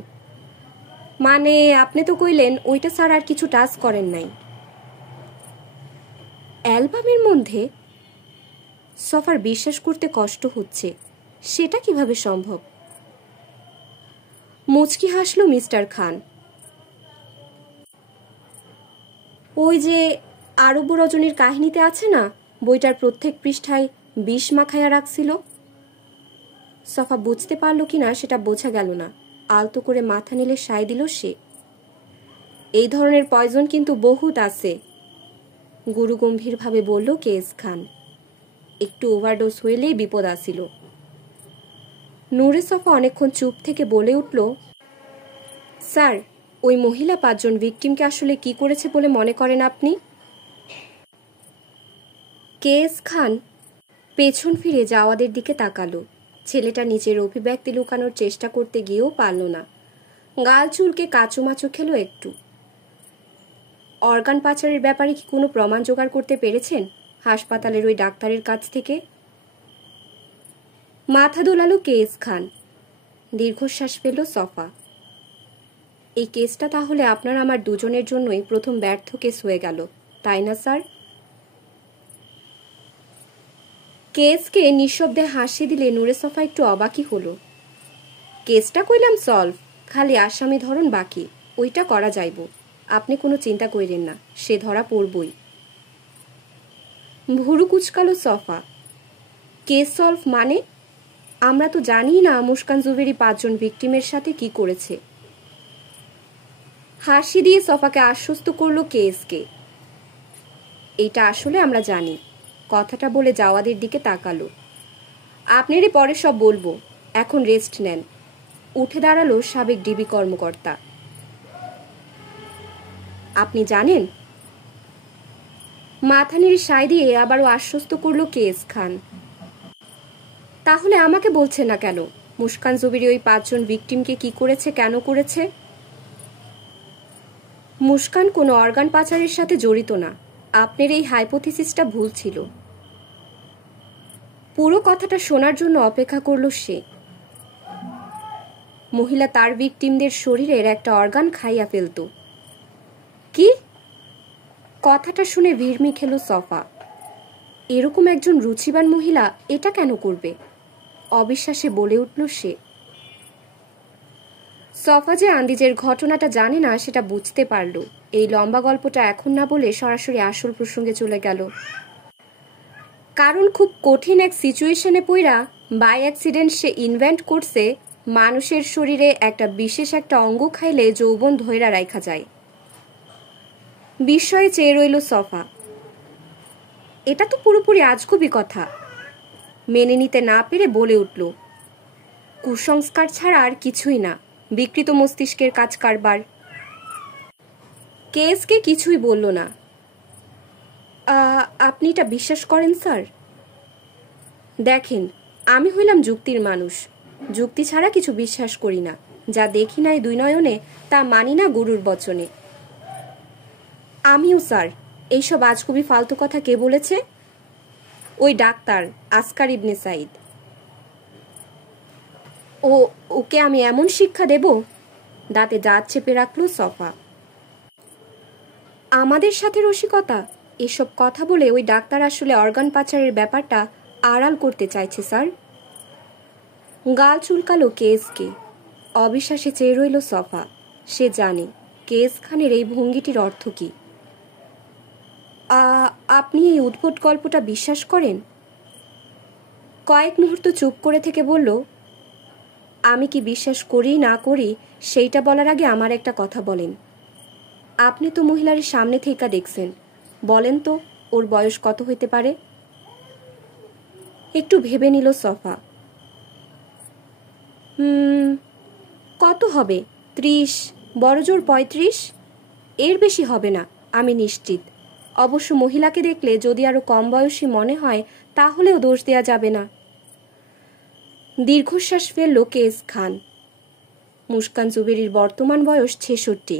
মানে আপনি তো কইলেন ওইটা স্যার আর কিছু টাচ করেন নাই। অ্যালবামের মধ্যে? সফার বিশ্বাস করতে কষ্ট হচ্ছে। সেটা কিভাবে সম্ভব? মুচকি হাসল মিস্টার খান। ওই যে আরব রজনীর কাহিনীতে আছে না, বইটার প্রত্যেক পৃষ্ঠায় বিষ মাখাইয়া রাখছিল। সফা বুঝতে পারল কিনা সেটা বোঝা গেল না। আলতো করে মাথা নেড়ে সায় দিল সে। এই ধরনের পয়জন কিন্তু বহুত আছে, গুরু গম্ভীরভাবে বলল কেএস খান। একটু ওভারডোজ হইলেই বিপদ আসিল। নূরে সফা অনেকক্ষণ চুপ থেকে বলে উঠল, স্যার, ওই মহিলা 5 জন ভিকটিমকে আসলে কি করেছে বলে মনে করেন আপনি? কেএস খান পেছন ফিরে জাওয়াদের দিকে তাকালো। ছেলেটা নিজের অভিব্যক্তি লুকানোর চেষ্টা করতে গিয়েও পারল না। গাল চুলকে কাচুমাচু খেলো একটু। অর্গান পাচারের ব্যাপারে কি কোনো প্রমাণ জোগাড় করতে পেরেছেন হাসপাতালের ওই ডাক্তারের কাছ থেকে? মাথা দোলালো কেএস খান। দীর্ঘশ্বাস ফেলল সফা। এই কেসটা তাহলে আপনার আমার দুজনের জন্যই প্রথম ব্যর্থ কেস হয়ে গেল, তাই না স্যার? কেসকে নিঃশব্দে হাসি দিলে নূরে সফা একটু অবাকই হলো। কেসটা কইলাম সলভ, খালি আসামি ধরন বাকি, ওইটা করা যাইব। আপনি কোনো চিন্তা কইরেন না, সে ধরা পড়বই। ভুরু কুচকালো সফা। কেস সলভ মানে? আমরা তো জানি না মুস্কান জুবেরি 5 জন ভিকটিমের সাথে কি করেছে। হাসি দিয়ে সফাকে আশ্বস্ত করলো কেএসকে। এইটা আসলে আমরা জানি। কথাটা বলে জাওয়াদের দিকে তাকালো। আপনারই পরে সব বলবো, এখন রেস্ট নেন। উঠে দাঁড়ালো সাবেক ডিবি কর্মকর্তা। আপনি জানেন? মাথা নেড়ে সায় দিয়ে আবারও আশ্বস্ত করলো কেএস খান। তাহলে আমাকে বলছে না কেন? মুস্কান জুবির ওই 5 জন ভিকটিমকে কি করেছে, কেন করেছে? মুস্কান কোনো অর্গান পাচারের সাথে জড়িত না। আপনার এই হাইপোথিসিসটা ভুল ছিল। পুরো কথাটা শোনার জন্য অপেক্ষা করল সে। মহিলা তার ভিকটিমদের শরীরের একটা অর্গান খাইয়া ফেলত। কি? কথাটা শুনে ভিড়মি খেল সফা। এরকম একজন রুচিবান মহিলা এটা কেন করবে? অবিশ্বাসে বলে উঠল সে। সফা যে আন্দিজের ঘটনাটা জানে না সেটা বুঝতে পারল। এই লম্বা গল্পটা এখন না বলে সরাসরি আসল প্রসঙ্গে চলে গেল। কারণ খুব কঠিন এক সিচুয়েশনে পইরা বাই অ্যাক্সিডেন্ট সে ইনভেন্ট করছে মানুষের শরীরে একটা বিশেষ একটা অঙ্গ খাইলে যৌবন ধইরা রাখা যায়। বিস্ময়ে চেয়ে রইল সফা। এটা তো পুরোপুরি আজগুবি কথা। মেনে নিতে না পেরে বলে উঠল, কুসংস্কার ছাড়া আর কিছুই না, বিকৃত মস্তিষ্কের কাজ কারবার। কেসকে কিছুই বলল না। আপনি এটা বিশ্বাস করেন স্যার? দেখেন, আমি হইলাম যুক্তির মানুষ। যুক্তি ছাড়া কিছু বিশ্বাস করি না। যা দেখি নাই 2 নয়নে তা মানি না গুরুর বচনে। আমিও স্যার। এইসব আজগুবি ফালতু কথা কে বলেছে? ওই ডাক্তার আসকার ইবনে সাইদ। ওকে আমি এমন শিক্ষা দেব? দাঁতে দাঁত চেপে রাখলো সফা। আমাদের সাথে রসিকতা? এসব কথা বলে ওই ডাক্তার আসলে অর্গান পাচারের ব্যাপারটা আড়াল করতে চাইছে স্যার। গাল চুলকালো কেসকে। অবিশ্বাসে চেয়ে রইল সফা। সে জানে কেস খানের এই ভঙ্গিটির অর্থ কি। আপনি এই উদ্ভট গল্পটা বিশ্বাস করেন? কয়েক মুহূর্ত চুপ করে থেকে বলল, আমি কি বিশ্বাস করি না করি সেইটা বলার আগে আমার একটা কথা বলেন। আপনি তো মহিলার সামনে থেকে দেখছেন, বলেন তো ওর বয়স কত হইতে পারে? একটু ভেবে নিল সফা। কত হবে? 30, বড়জোর 35। এর বেশি হবে না, আমি নিশ্চিত। অবশ্য মহিলাকে দেখলে যদি আরো কম বয়সী মনে হয় তাহলেও দোষ দেয়া যাবে না। দীর্ঘশ্বাস ফেলল কেস খান। মুস্কান জুবেরির বর্তমান বয়স 66।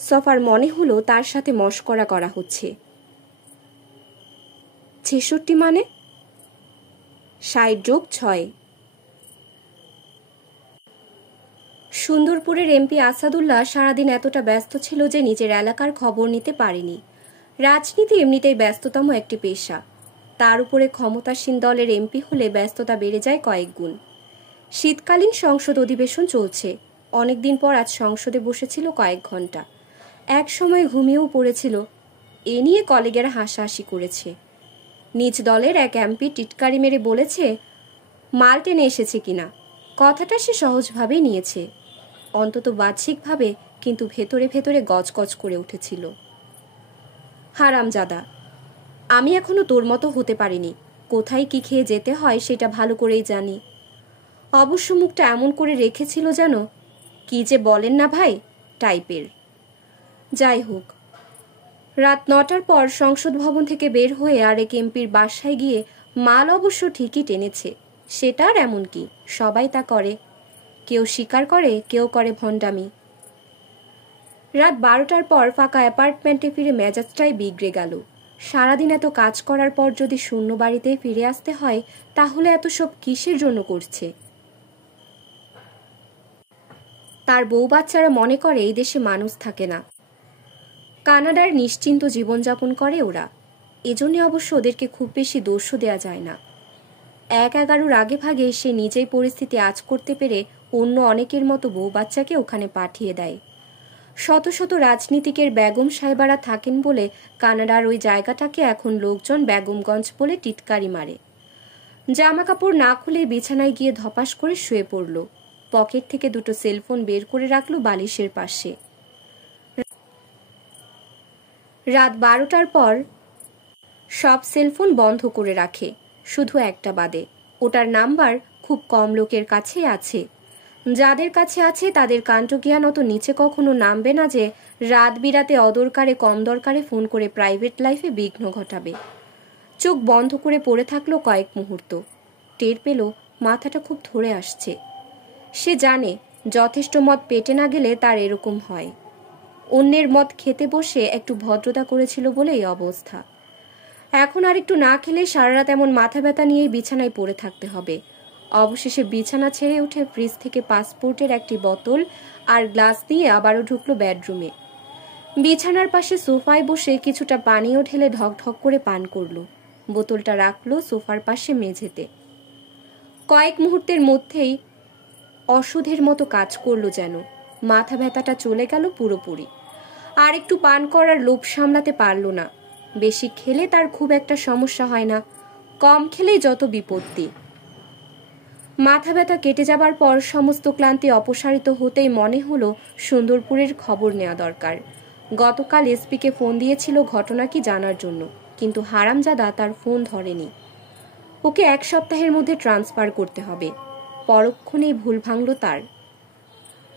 সফার মনে হলো তার সাথে মশকরা করা হচ্ছে। 66 মানে? 60 + 6। সুন্দরপুরের এমপি আসাদুল্লাহ সারাদিন এতটা ব্যস্ত ছিল যে নিজের এলাকার খবর নিতে পারেনি। রাজনীতি এমনিতেই ব্যস্ততম একটি পেশা। তার উপরে ক্ষমতাসীন দলের এমপি হলে ব্যস্ততা বেড়ে যায় কয়েক গুণ। শীতকালীন সংসদ অধিবেশন চলছে। অনেকদিন পর আজ সংসদে বসেছিল কয়েক ঘন্টা। এক সময় ঘুমিয়েও পড়েছিল। এ নিয়ে কলিগেরা হাসাহাসি করেছে। নিজ দলের এক এমপি টিটকারি মেরে বলেছে মাল টেনে এসেছে কিনা। কথাটা সে সহজভাবেই নিয়েছে, অন্তত বাহ্যিকভাবে, কিন্তু ভেতরে ভেতরে গজগজ করে উঠেছিল। হারামজাদা, আমি এখনো তোর মতো হতে পারিনি। কোথায় কি খেয়ে যেতে হয় সেটা ভালো করেই জানি। অবশ্য মুখটা এমন করে রেখেছিল যেন কি যে বলেন না ভাই টাইপের। যাই হোক, রাত 9টার পর সংসদ ভবন থেকে বের হয়ে আরেক এমপির বাসায় গিয়ে মাল অবশ্য ঠিকই টেনেছে। সেটা আর এমন কি, সবাই তা করে। কেউ স্বীকার করে, কেউ করে ভণ্ডামি। রাত 12টার পর ফাঁকা অ্যাপার্টমেন্টে ফিরে মেজাজটাই বিগড়ে গেল। সারাদিন এত কাজ করার পর যদি শূন্য বাড়িতে ফিরে আসতে হয় তাহলে এত সব কিসের জন্য করছে? তার বউ বাচ্চারা মনে করে এই দেশে মানুষ থাকে না। কানাডার নিশ্চিন্ত জীবনযাপন করে ওরা। এজন্য অবশ্য ওদেরকে খুব বেশি দোষও দেয়া যায় না। 1-11 আগে ভাগে সে নিজেই পরিস্থিতি আঁচ করতে পেরে অন্য অনেকের মতো বউ বাচ্চাকে ওখানে পাঠিয়ে দেয়। শত শত রাজনীতিকের বেগম সাহেবারা থাকেন বলে কানাডার ওই জায়গাটাকে এখন লোকজন বেগমগঞ্জ বলে টিটকারি মারে। জামা কাপড় না খুলে বিছানায় গিয়ে ধপাস করে শুয়ে পড়ল। পকেট থেকে 2টো সেলফোন বের করে রাখলো বালিশের পাশে। রাত 12টার পর সব সেলফোন বন্ধ করে রাখে, শুধু একটা বাদে। ওটার নাম্বার খুব কম লোকের কাছেই আছে। যাদের কাছে আছে তাদের কাণ্ডজ্ঞান অত নিচে কখনো নামবে না যে রাত বিরাতে অদরকারে কম দরকারে ফোন করে প্রাইভেট লাইফে বিঘ্ন ঘটাবে। চোখ বন্ধ করে পড়ে থাকলো কয়েক মুহূর্ত। টের পেল মাথাটা খুব ধরে আসছে। সে জানে যথেষ্ট মদ পেটে না গেলে তার এরকম হয়। অন্যের মদ খেতে বসে একটু ভদ্রতা করেছিল বলে এই অবস্থা। এখন আর একটু না খেলে সারা রাত এমন মাথা ব্যথা নিয়েই বিছানায় পড়ে থাকতে হবে। অবশেষে বিছানা ছেড়ে উঠে ফ্রিজ থেকে পাসপোর্টের একটি বোতল আর গ্লাস নিয়ে আবারও ঢুকলো বেডরুমে। বিছানার পাশে সোফায় বসে কিছুটা পানিও ঢেলে ঢক ঢক করে পান করলো। বোতলটা রাখলো সোফার পাশে মেঝেতে। কয়েক মুহূর্তের মধ্যেই অসুধের মতো কাজ করলো যেন। মাথা ব্যথাটা চলে গেল পুরোপুরি। আর একটু পান করার লোভ সামলাতে পারল না। বেশি খেলে তার খুব একটা সমস্যা হয় না, কম খেলেই যত বিপত্তি। মাথা ব্যথা কেটে যাবার পর সমস্ত ক্লান্তি অপসারিত হতেই মনে হলো সুন্দরপুরের খবর নেওয়া দরকার। গতকাল এসপিকে ফোন দিয়েছিল ঘটনা কি জানার জন্য, কিন্তু হারামজাদা তার ফোন ধরেনি। ওকে 1 সপ্তাহের মধ্যে ট্রান্সফার করতে হবে। পরক্ষণেই ভুল ভাঙল তার।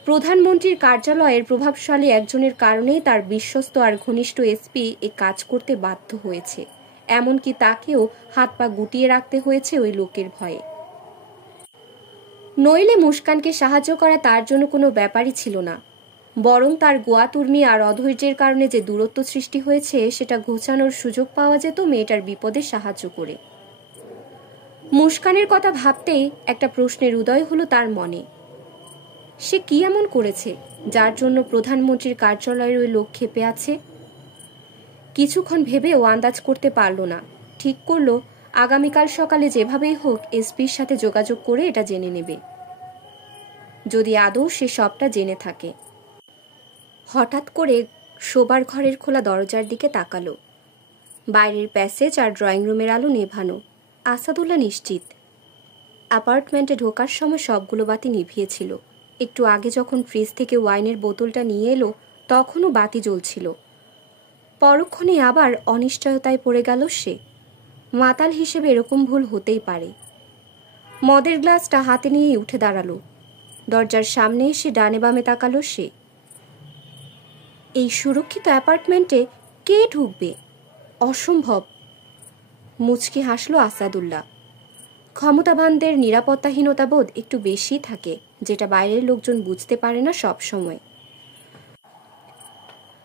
প্রধানমন্ত্রীর কার্যালয়ের প্রভাবশালী একজনের কারণেই তার বিশ্বস্ত আর ঘনিষ্ঠ এসপি এ কাজ করতে বাধ্য হয়েছে। এমনকি তাকেও হাত পা গুটিয়ে রাখতে হয়েছে ওই লোকের ভয়ে। নইলে মুস্কানকে সাহায্য করা তার জন্য কোনো ব্যাপারই ছিল না, বরং তার গোয়াতুর্মি আর অধৈর্যের কারণে যে দূরত্ব সৃষ্টি হয়েছে সেটা ঘোচানোর সুযোগ পাওয়া যেত মেয়েটার বিপদে সাহায্য করে। মুস্কানের কথা ভাবতেই একটা প্রশ্নের উদয় হলো তার মনে। সে কি এমন করেছে যার জন্য প্রধানমন্ত্রীর কার্যালয়ের ওই লোক ক্ষেপে আছে? কিছুক্ষণ ভেবেও আন্দাজ করতে পারল না। ঠিক করলো আগামীকাল সকালে যেভাবেই হোক এসপির সাথে যোগাযোগ করে এটা জেনে নেবে, যদি আদৌ সে সবটা জেনে থাকে। হঠাৎ করে শোবার ঘরের খোলা দরজার দিকে তাকালো। বাইরের প্যাসেজ আর ড্রয়িং রুমের আলো নেভানো। আসাদুল্লাহ নিশ্চিত অ্যাপার্টমেন্টে ঢোকার সময় সবগুলো বাতি নিভিয়েছিল। একটু আগে যখন ফ্রিজ থেকে ওয়াইনের বোতলটা নিয়ে এলো তখনও বাতি জ্বলছিল। পরক্ষণে আবার অনিশ্চয়তায় পড়ে গেল সে। মাতাল হিসেবে এরকম ভুল হতেই পারে। মদের গ্লাসটা হাতে নিয়ে উঠে দাঁড়ালো। দরজার সামনে এসে ডানে বামে তাকালো সে। এই সুরক্ষিত অ্যাপার্টমেন্টে কে ঢুকবে? অসম্ভব। মুচকি হাসল আসাদুল্লাহ। ক্ষমতাবানদের নিরাপত্তাহীনতা বোধ একটু বেশি থাকে, যেটা বাইরের লোকজন বুঝতে পারে না সব সময়।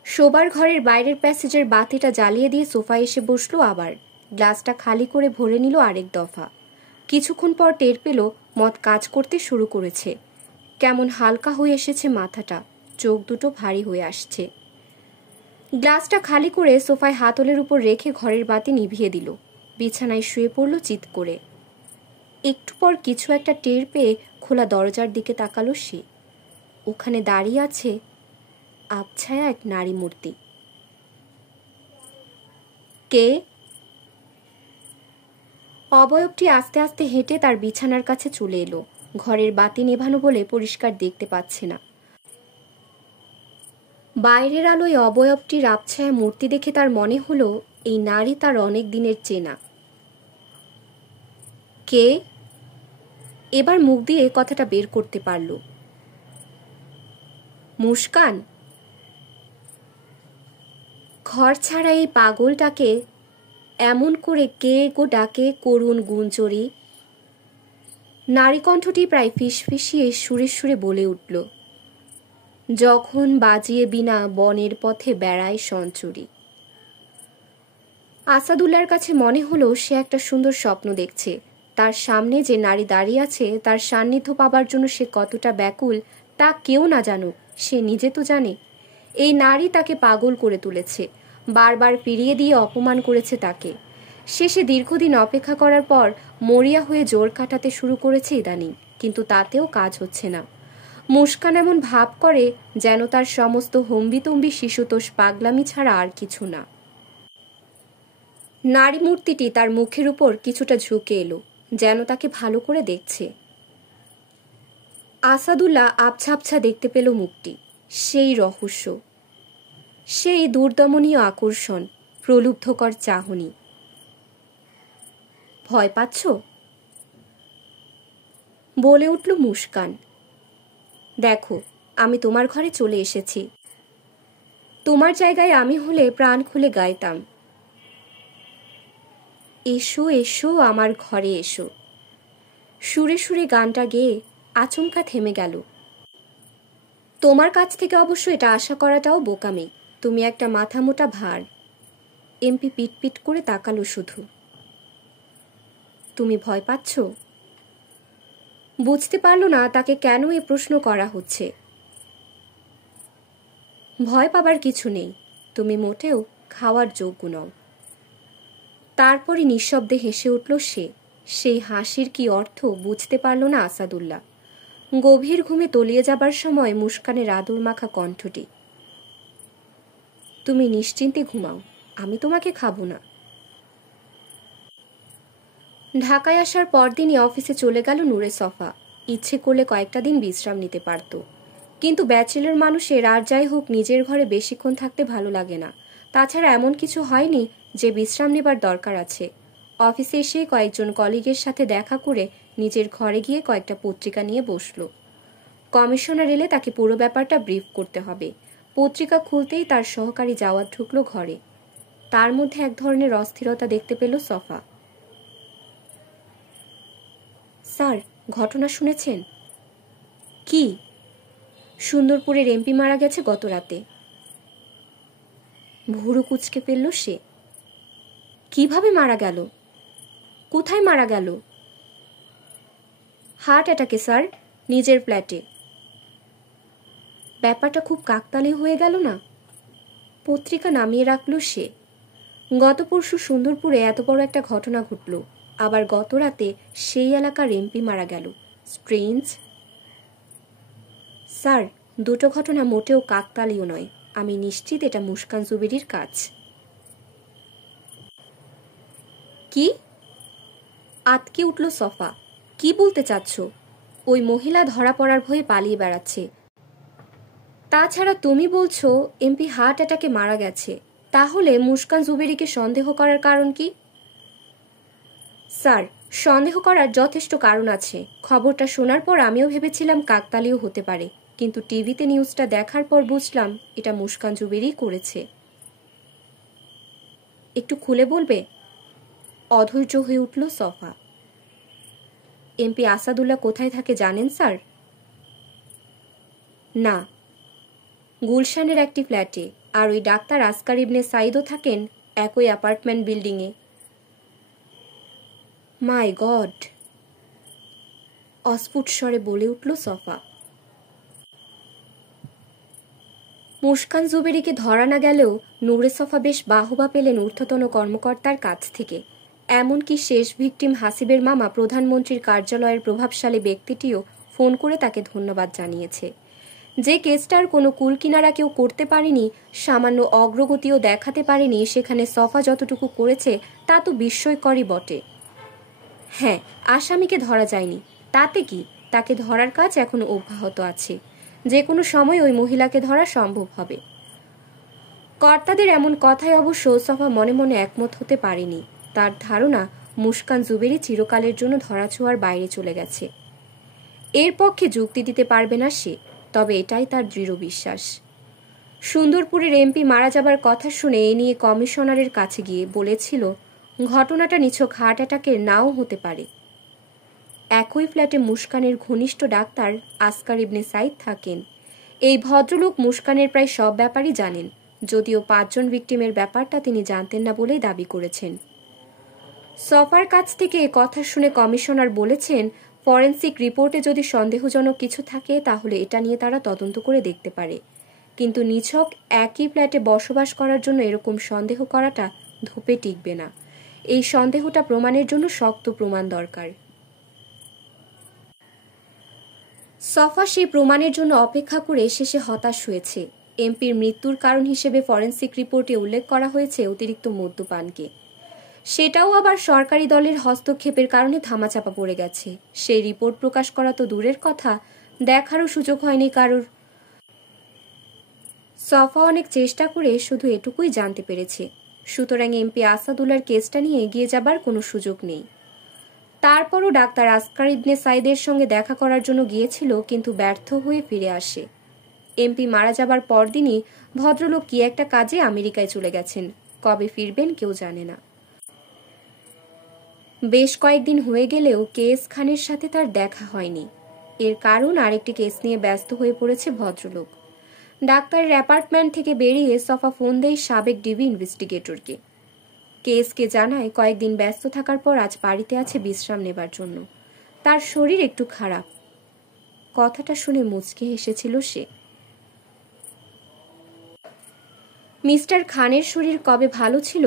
শোবার ঘরের বাইরের প্যাসেজের বাতিটা জ্বালিয়ে দিয়ে সোফায় এসে বসলো আবার। গ্লাসটা খালি করে ভরে নিল আরেক দফা। কিছুক্ষণ পর টের পেল মদ কাজ করতে শুরু করেছে। কেমন হালকা হয়ে এসেছে মাথাটা, চোখ দুটো ভারী হয়ে আসছে। গ্লাসটা খালি করে সোফায় হাতলের উপর রেখে ঘরের বাতি নিভিয়ে দিল। বিছানায় শুয়ে পড়ল চিৎ করে। একটু পর কিছু একটা টের পেয়ে খোলা দরজার দিকে তাকালো সে। ওখানে দাঁড়িয়ে আছে আবছায়া এক নারী মূর্তি। কে? অবয়বটি আস্তে আস্তে হেঁটে তার বিছানার কাছে চলে এলো। ঘরের বাতি নেভানো বলে পরিষ্কার দেখতে পাচ্ছে না। বাইরের আলোয় অবয়বটির আবছায়া মূর্তি দেখে তার মনে হলো এই নারী তার অনেক দিনের চেনা। কে? এবার মুখ দিয়ে কথাটা বের করতে পারল। মুস্কান। ঘর ছাড়া এই পাগলটাকে এমন করে কে গো ডাকে করুণ গুঞ্জরি। নারীকণ্ঠটি প্রায় ফিসফিসিয়ে সুরে সুরে বলে উঠল, যখন বাজিয়ে বিনা বনের পথে বেড়ায় সঞ্চরি। আসাদুল্লাহর কাছে মনে হলো সে একটা সুন্দর স্বপ্ন দেখছে। তার সামনে যে নারী দাঁড়িয়ে আছে তার সান্নিধ্য পাবার জন্য সে কতটা ব্যাকুল তা কেউ না জানুক, সে নিজে তো জানে। এই নারী তাকে পাগল করে তুলেছে, বারবার ফিরিয়ে দিয়ে অপমান করেছে তাকে। শেষে দীর্ঘদিন অপেক্ষা করার পর মরিয়া হয়ে জোর কাটাতে শুরু করেছে ইদানিং, কিন্তু তাতেও কাজ হচ্ছে না। মুস্কান এমন ভাব করে যেন তার সমস্ত হম্বিতম্বি শিশুতোষ পাগলামি ছাড়া আর কিছু না। নারী মূর্তিটি তার মুখের উপর কিছুটা ঝুঁকে এলো, যেন তাকে ভালো করে দেখছে। আসাদুল্লাহ আবছা আবছা দেখতে পেল মুখটি। সেই রহস্য। সেই দুর্দমনীয় আকর্ষণ, প্রলুব্ধকর চাহনি। ভয় পাচ্ছ? বলে উঠল মুস্কান। দেখো, আমি তোমার ঘরে চলে এসেছি। তোমার জায়গায় আমি হলে প্রাণ খুলে গাইতাম, এসো এসো আমার ঘরে এসো। সুরে সুরে গানটা গেয়ে আচমকা থেমে গেল। তোমার কাছ থেকে অবশ্য এটা আশা করাটাও বোকামি। তুমি একটা মাথা মোটা ভার। এমপি পিটপিট করে তাকালো শুধু। তুমি ভয় পাচ্ছ? বুঝতে পারল না তাকে কেন এ প্রশ্ন করা হচ্ছে। ভয় পাবার কিছু নেই, তুমি মোটেও খাওয়ার যোগ্য নও। তারপরে নিঃশব্দে হেসে উঠল সে। সেই হাসির কি অর্থ বুঝতে পারল না আসাদুল্লাহ। গভীর ঘুমে তলিয়ে যাবার সময় মুস্কানের আদর মাখা কণ্ঠটি। তুমি নিশ্চিন্তে ঘুমাও, আমি তোমাকে খাবো না। ঢাকায় আসার পরদিনই অফিসে চলে গেল নূরে সফা। ইচ্ছে করলে কয়েকটা দিন বিশ্রাম নিতে পারত, কিন্তু ব্যাচেলর মানুষের আর যাই হোক নিজের ঘরে বেশিক্ষণ থাকতে ভালো লাগে না। তাছাড়া এমন কিছু হয়নি যে বিশ্রাম নেবার দরকার আছে। অফিসে এসে কয়েকজন কলিগের সাথে দেখা করে নিজের ঘরে গিয়ে কয়েকটা পত্রিকা নিয়ে বসল। কমিশনার এলে তাকে পুরো ব্যাপারটা ব্রিফ করতে হবে। পত্রিকা খুলতেই তার সহকারী জাওয়াদ ঢুকল ঘরে। তার মধ্যে এক ধরনের অস্থিরতা দেখতে পেল সফা। স্যার, ঘটনা শুনেছেন? কি? সুন্দরপুরের এমপি মারা গেছে গত রাতে। ভুরু কুঁচকে ফেলল সে। কিভাবে মারা গেল? কোথায় মারা গেল? হার্ট অ্যাটাকে স্যার, নিজের ফ্ল্যাটে। ব্যাপারটা খুব কাকতালীয় হয়ে গেল না? পত্রিকা নামিয়ে রাখল সে। গত পরশু সুন্দরপুরে এত বড় একটা ঘটনা ঘটল, আবার গত রাতে সেই এলাকার এমপি মারা গেল। স্ট্রেঞ্জ। স্যার, দুটো ঘটনা মোটেও কাকতালীয় নয়। আমি নিশ্চিত এটা মুস্কান জুবেরির কাজ। কি? আতকে উঠল সফা। কি বলতে চাচ্ছ? ওই মহিলা ধরা পড়ার ভয়ে পালিয়ে বেড়াচ্ছে। তাছাড়া তুমি বলছো এমপি হার্ট অ্যাটাকে মারা গেছে। তাহলে মুস্কান জুবেরিকে সন্দেহ করার কারণ কি? স্যার, সন্দেহ করার যথেষ্ট কারণ আছে। খবরটা শোনার পর আমিও ভেবেছিলাম কাকতালীয় হতে পারে, কিন্তু টিভিতে নিউজটা দেখার পর বুঝলাম এটা মুস্কান জুবেরি করেছে। একটু খুলে বলবে? অধৈর্য হয়ে উঠল সফা। এমপি আসাদুল্লাহ কোথায় থাকে জানেন স্যার? না। গুলশানের একটি ফ্ল্যাটে, আর ওই ডাক্তার আসকার ইবনে সাইদও থাকেন একই অ্যাপার্টমেন্ট বিল্ডিংয়ে। মাই গড! অস্ফুট স্বরে বলে উঠল সফা। মুস্কান জুবেরিকে ধরা না গেলেও নূরে সফা বেশ বাহবা পেলেন ঊর্ধ্বতন কর্মকর্তার কাছ থেকে। এমনকি শেষ ভিকটিম হাসিবের মামা প্রধানমন্ত্রীর কার্যালয়ের প্রভাবশালী ব্যক্তিটিও ফোন করে তাকে ধন্যবাদ জানিয়েছে। যে কেসটার কোনো কুলকিনারা কেউ করতে পারেনি, সামান্য অগ্রগতিও দেখাতে পারেনি, সেখানে সফা যতটুকু করেছে তা তো বিস্ময়করই বটে। হ্যাঁ, আসামিকে ধরা যায়নি, তাতে কি? তাকে ধরার কাজ এখনো অব্যাহত আছে। যে কোনো সময় ওই মহিলাকে ধরা সম্ভব হবে। কর্তাদের এমন কথায় অবশ্য সফা মনে মনে একমত হতে পারেনি। তার ধারণা মুস্কান জুবেরি চিরকালের জন্য ধরাছোঁয়ার বাইরে চলে গেছে। এর পক্ষে যুক্তি দিতে পারবে না সে, তবে এটাই তার দৃঢ় বিশ্বাস। সুন্দরপুরের এমপি মারা যাবার কথা শুনে এ নিয়ে কমিশনারের কাছে গিয়ে বলেছিল ঘটনাটা নিছক হার্ট অ্যাটাকের নাও হতে পারে। একই ফ্ল্যাটে মুস্কানের ঘনিষ্ঠ ডাক্তার আসকার ইবনে সাইদ থাকেন। এই ভদ্রলোক মুস্কানের প্রায় সব ব্যাপারই জানেন, যদিও 5 জন ভিকটিমের ব্যাপারটা তিনি জানতেন না বলেই দাবি করেছেন। সফার কাছ থেকে এ কথা শুনে কমিশনার বলেছেন ফরেন্সিক রিপোর্টে যদি সন্দেহজনক কিছু থাকে তাহলে এটা নিয়ে তারা তদন্ত করে দেখতে পারে, কিন্তু নিছক একই ফ্ল্যাটে বসবাস করার জন্য এরকম সন্দেহ করাটা ধোপে টিকবে না। এই সন্দেহটা প্রমাণের জন্য শক্ত প্রমাণ দরকার। সফা সেই প্রমাণের জন্য অপেক্ষা করে শেষে হতাশ হয়েছে। এমপির মৃত্যুর কারণ হিসেবে ফরেন্সিক রিপোর্টে উল্লেখ করা হয়েছে অতিরিক্ত মদ্যপানকে। সেটাও আবার সরকারি দলের হস্তক্ষেপের কারণে ধামাচাপা পড়ে গেছে। সেই রিপোর্ট প্রকাশ করা তো দূরের কথা, দেখারও সুযোগ হয়নি কারোর। সফা অনেক চেষ্টা করে শুধু এটুকুই জানতে পেরেছে, সুতরাং এমপি আসাদুল্লাহর কেসটা নিয়ে এগিয়ে যাবার কোনো সুযোগ নেই। তারপরও ডাক্তার আসকার ইবনে সাইদের সঙ্গে দেখা করার জন্য গিয়েছিল, কিন্তু ব্যর্থ হয়ে ফিরে আসে। এমপি মারা যাবার পরদিনই ভদ্রলোক কি একটা কাজে আমেরিকায় চলে গেছেন, কবে ফিরবেন কেউ জানে না। বেশ কয়েকদিন হয়ে গেলেও কেস খানের সাথে তার দেখা হয়নি। এর কারণ আরেকটি কেস নিয়ে ব্যস্ত হয়ে পড়েছে ভদ্রলোক। ডাক্তারের অ্যাপার্টমেন্ট থেকে বেরিয়ে সফা ফোন দেয় সাবেক ডিবি ইনভেস্টিগেটরকে। কেসকে জানায় কয়েকদিন ব্যস্ত থাকার পর আজ বাড়িতে আছে বিশ্রাম নেবার জন্য, তার শরীর একটু খারাপ। কথাটা শুনে মুচকে হেসেছিল সে। মিস্টার খানের শরীর কবে ভালো ছিল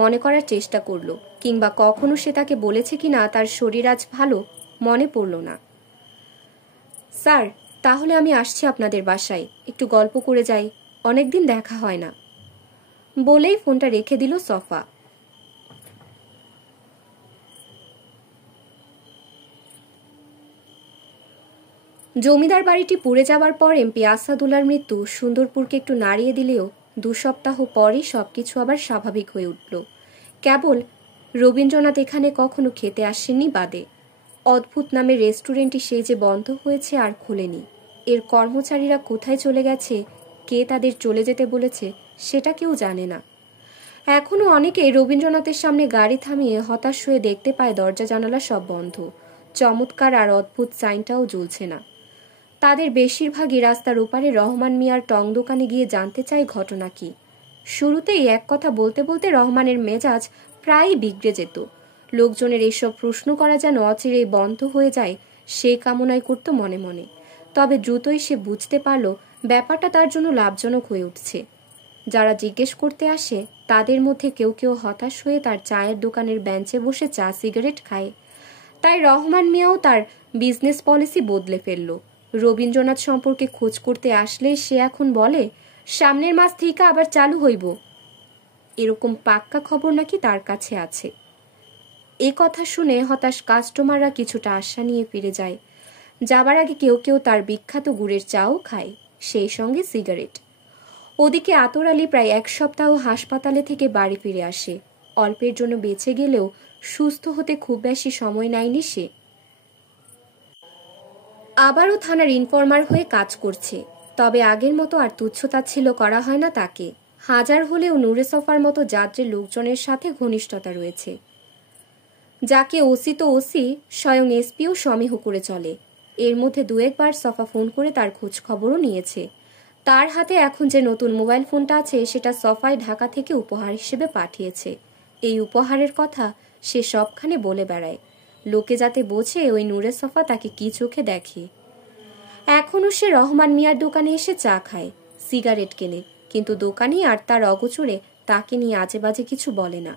মনে করার চেষ্টা করল, কিংবা কখনো সে তাকে বলেছে কিনা তার শরীর আজ ভালো, মনে পড়ল না। স্যার, তাহলে আমি আসছি আপনাদের বাসায়, একটু গল্প করে যাই, অনেকদিন দেখা হয় না। বলেই ফোনটা রেখে দিল সফা। জমিদার বাড়িটি পুড়ে যাবার পর এমপি আসাদুল্লাহর মৃত্যু সুন্দরপুরকে একটু নাড়িয়ে দিলেও 2 সপ্তাহ পরই সবকিছু আবার স্বাভাবিক হয়ে উঠল। কেবল রবীন্দ্রনাথ এখানে কখনো খেতে আসেননি বাদে। অদ্ভুত নামের রেস্টুরেন্টটি সেই যে বন্ধ হয়েছে আর খোলেনি। এর কর্মচারীরা কোথায় চলে গেছে, কে তাদের চলে যেতে বলেছে, সেটা কেউ জানে না। এখনো অনেকে রবীন্দ্রনাথের সামনে গাড়ি থামিয়ে হতাশ হয়ে দেখতে পায় দরজা জানালা সব বন্ধ, চমৎকার আর অদ্ভুত সাইনটাও জ্বলছে না। তাদের বেশিরভাগই রাস্তার ওপারে রহমান মিয়ার টং দোকানে গিয়ে জানতে চায় ঘটনা কি। শুরুতেই এক কথা বলতে বলতে রহমানের মেজাজ প্রায়ই বিগড়ে যেত। লোকজনের এইসব প্রশ্ন করা যেন অচিরেই বন্ধ হয়ে যায় সেই কামনাই করত মনে মনে। তবে দ্রুতই সে বুঝতে পারল ব্যাপারটা তার জন্য লাভজনক হয়ে উঠছে। যারা জিজ্ঞেস করতে আসে তাদের মধ্যে কেউ কেউ হতাশ হয়ে তার চায়ের দোকানের বেঞ্চে বসে চা সিগারেট খায়। তাই রহমান মিয়াও তার বিজনেস পলিসি বদলে ফেলল। রবীন্দ্রনাথ সম্পর্কে খোঁজ করতে আসলে সে এখন বলে, সামনের মাস থেকে আবার চালু হইব। এরকম পাক্কা খবর নাকি তার কাছে আছে। এ কথা শুনে হতাশ কাস্টমাররা কিছুটা আশা নিয়ে ফিরে যায়। যাবার আগে কেউ কেউ তার বিখ্যাত গুড়ের চাও খায়, সেই সঙ্গে সিগারেট। ওদিকে আতর আলী প্রায় 1 সপ্তাহ হাসপাতালে থেকে বাড়ি ফিরে আসে। অল্পের জন্য বেঁচে গেলেও সুস্থ হতে খুব বেশি সময় নেয়নি সে। আবারও থানার ইনফর্মার হয়ে কাজ করছে, তবে আগের মতো আর তুচ্ছতাচ্ছিল্য করা হয় না তাকে। হাজার হলেও নূরে সফার মতো যাত্রীর লোকজনের সাথে ঘনিষ্ঠতা রয়েছে। যাকে ওসি তো ওসি, স্বয়ং এসপিও সমীহ করে চলে। এর মধ্যে 2-1 বার সফা ফোন করে তার খোঁজ খবরও নিয়েছে। তার হাতে এখন যে নতুন মোবাইল ফোনটা আছে সেটা সফায় ঢাকা থেকে উপহার হিসেবে পাঠিয়েছে। এই উপহারের কথা সে সবখানে বলে বেড়ায়, লোকে যাতে বোঝে ওই নূরে সফা তাকে কি চোখে দেখে। এখনও সে রহমান মিয়ার দোকানে এসে চা খায়, সিগারেট কেনে, কিন্তু দোকানি আর তার অগোচরে তাকে নিয়ে আজে বাজে কিছু বলে না।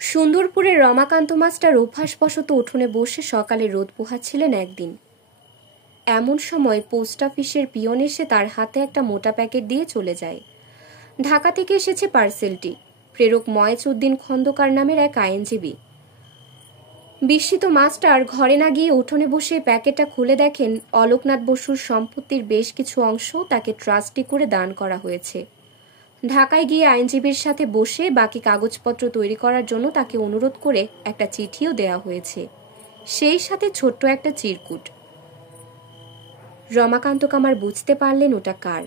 সুন্দরপুরের রমাকান্ত মাস্টার অভ্যাসবশত উঠোনে বসে সকালে রোদ পোহাচ্ছিলেন একদিন। এমন সময় পোস্ট অফিসের পিয়ন এসে তার হাতে একটা মোটা প্যাকেট দিয়ে চলে যায়। ঢাকা থেকে এসেছে পার্সেলটি। প্রেরক ময়েজ উদ্দিন খন্দকার নামের এক আইনজীবী। বিস্মিত মাস্টার ঘরে না গিয়ে উঠোনে বসে প্যাকেটটা খুলে দেখেন অলোকনাথ বসুর সম্পত্তির বেশ কিছু অংশ তাকে ট্রাস্টি করে দান করা হয়েছে। ঢাকায় গিয়ে আইনজীবীর সাথে বসে বাকি কাগজপত্র তৈরি করার জন্য তাকে অনুরোধ করে একটা চিঠিও দেয়া হয়েছে, সেই সাথে ছোট্ট একটা চিরকুট। রমাকান্ত কামার বুঝতে পারলেন ওটা কার।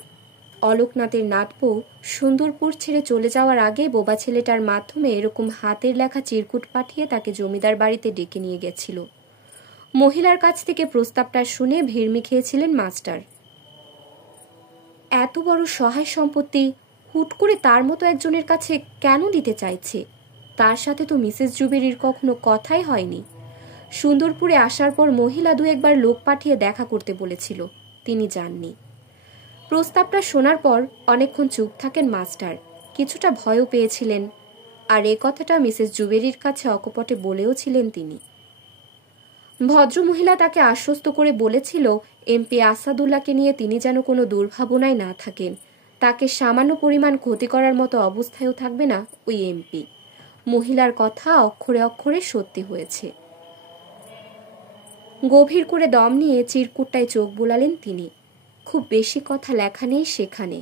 অলোকনাথের নাতবউ সুন্দরপুর ছেড়ে চলে যাওয়ার আগে বোবা ছেলেটার মাধ্যমে এরকম হাতের লেখা চিরকুট পাঠিয়ে তাকে জমিদার বাড়িতে ডেকে নিয়ে গেছিল। মহিলার কাছ থেকে প্রস্তাবটা শুনে ভিড়মি খেয়েছিলেন মাস্টার। এত বড় সহায় সম্পত্তি হুট করে তার মতো একজনের কাছে কেন দিতে চাইছে? তার সাথে তো মিসেস জুবেরির কখনো কথাই হয়নি। সুন্দরপুরে আসার পর মহিলা 2-1 বার লোক পাঠিয়ে দেখা করতে বলেছিল, তিনি যাননি। প্রস্তাবটা শোনার পর অনেকক্ষণ চুপ থাকেন মাস্টার। কিছুটা ভয়ও পেয়েছিলেন, আর এ কথাটা মিসেস জুবেরির কাছে অকপটে বলেও ছিলেন তিনি। ভদ্রমহিলা তাকে আশ্বস্ত করে বলেছিল এমপি আসাদুল্লাহকে নিয়ে তিনি যেন কোনো দুর্ভাবনায় না থাকেন। তাকে সামান্য পরিমাণ ক্ষতি করার মতো অবস্থায়ও থাকবে না ওই এমপি। মহিলার কথা অক্ষরে অক্ষরে সত্যি হয়েছে। গভীর করে দম নিয়ে চিরকুটটায় চোখ বুলালেন তিনি। খুব বেশি কথা লেখা নেই সেখানে।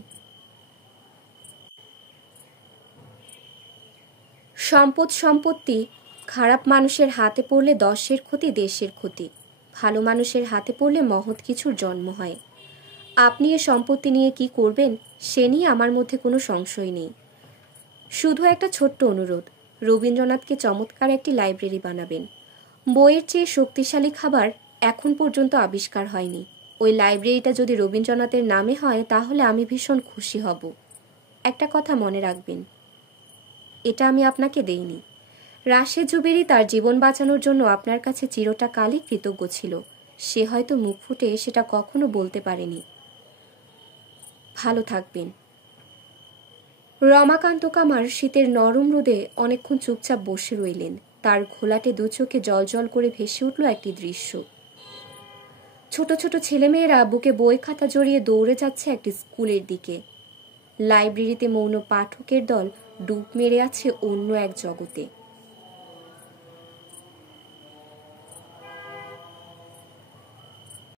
সম্পত্তি খারাপ মানুষের হাতে পড়লে দশের ক্ষতি দেশের ক্ষতি, ভালো মানুষের হাতে পড়লে মহৎ কিছুর জন্ম হয়। আপনি এ সম্পত্তি নিয়ে কি করবেন সে নিয়ে আমার মধ্যে কোনো সংশয় নেই। শুধু একটা ছোট্ট অনুরোধ, রবীন্দ্রনাথকে চমৎকার একটি লাইব্রেরি বানাবেন। বইয়ের চেয়ে শক্তিশালী খাবার এখন পর্যন্ত আবিষ্কার হয়নি। ওই লাইব্রেরিটা যদি রবীন্দ্রনাথের নামে হয় তাহলে আমি ভীষণ খুশি হব। একটা কথা মনে রাখবেন, এটা আমি আপনাকে দেইনি। রাশেদ জুবেরি তার জীবন বাঁচানোর জন্য আপনার কাছে চিরটা কালই কৃতজ্ঞ ছিল। সে হয়তো মুখ ফুটে সেটা কখনো বলতে পারেনি। ভালো থাকবেন। রমাকান্ত কামার শীতের নরম রোদে অনেকক্ষণ চুপচাপ বসে রইলেন। তার ঘোলাটে দু চোখে জল জল করে ভেসে উঠল একটি দৃশ্য। ছোট ছোট ছেলেমেয়েরা বুকে বই খাতা জড়িয়ে দৌড়ে যাচ্ছে একটি স্কুলের দিকে। লাইব্রেরিতে মৌন পাঠকের দল ডুব মেরে আছে অন্য এক জগতে।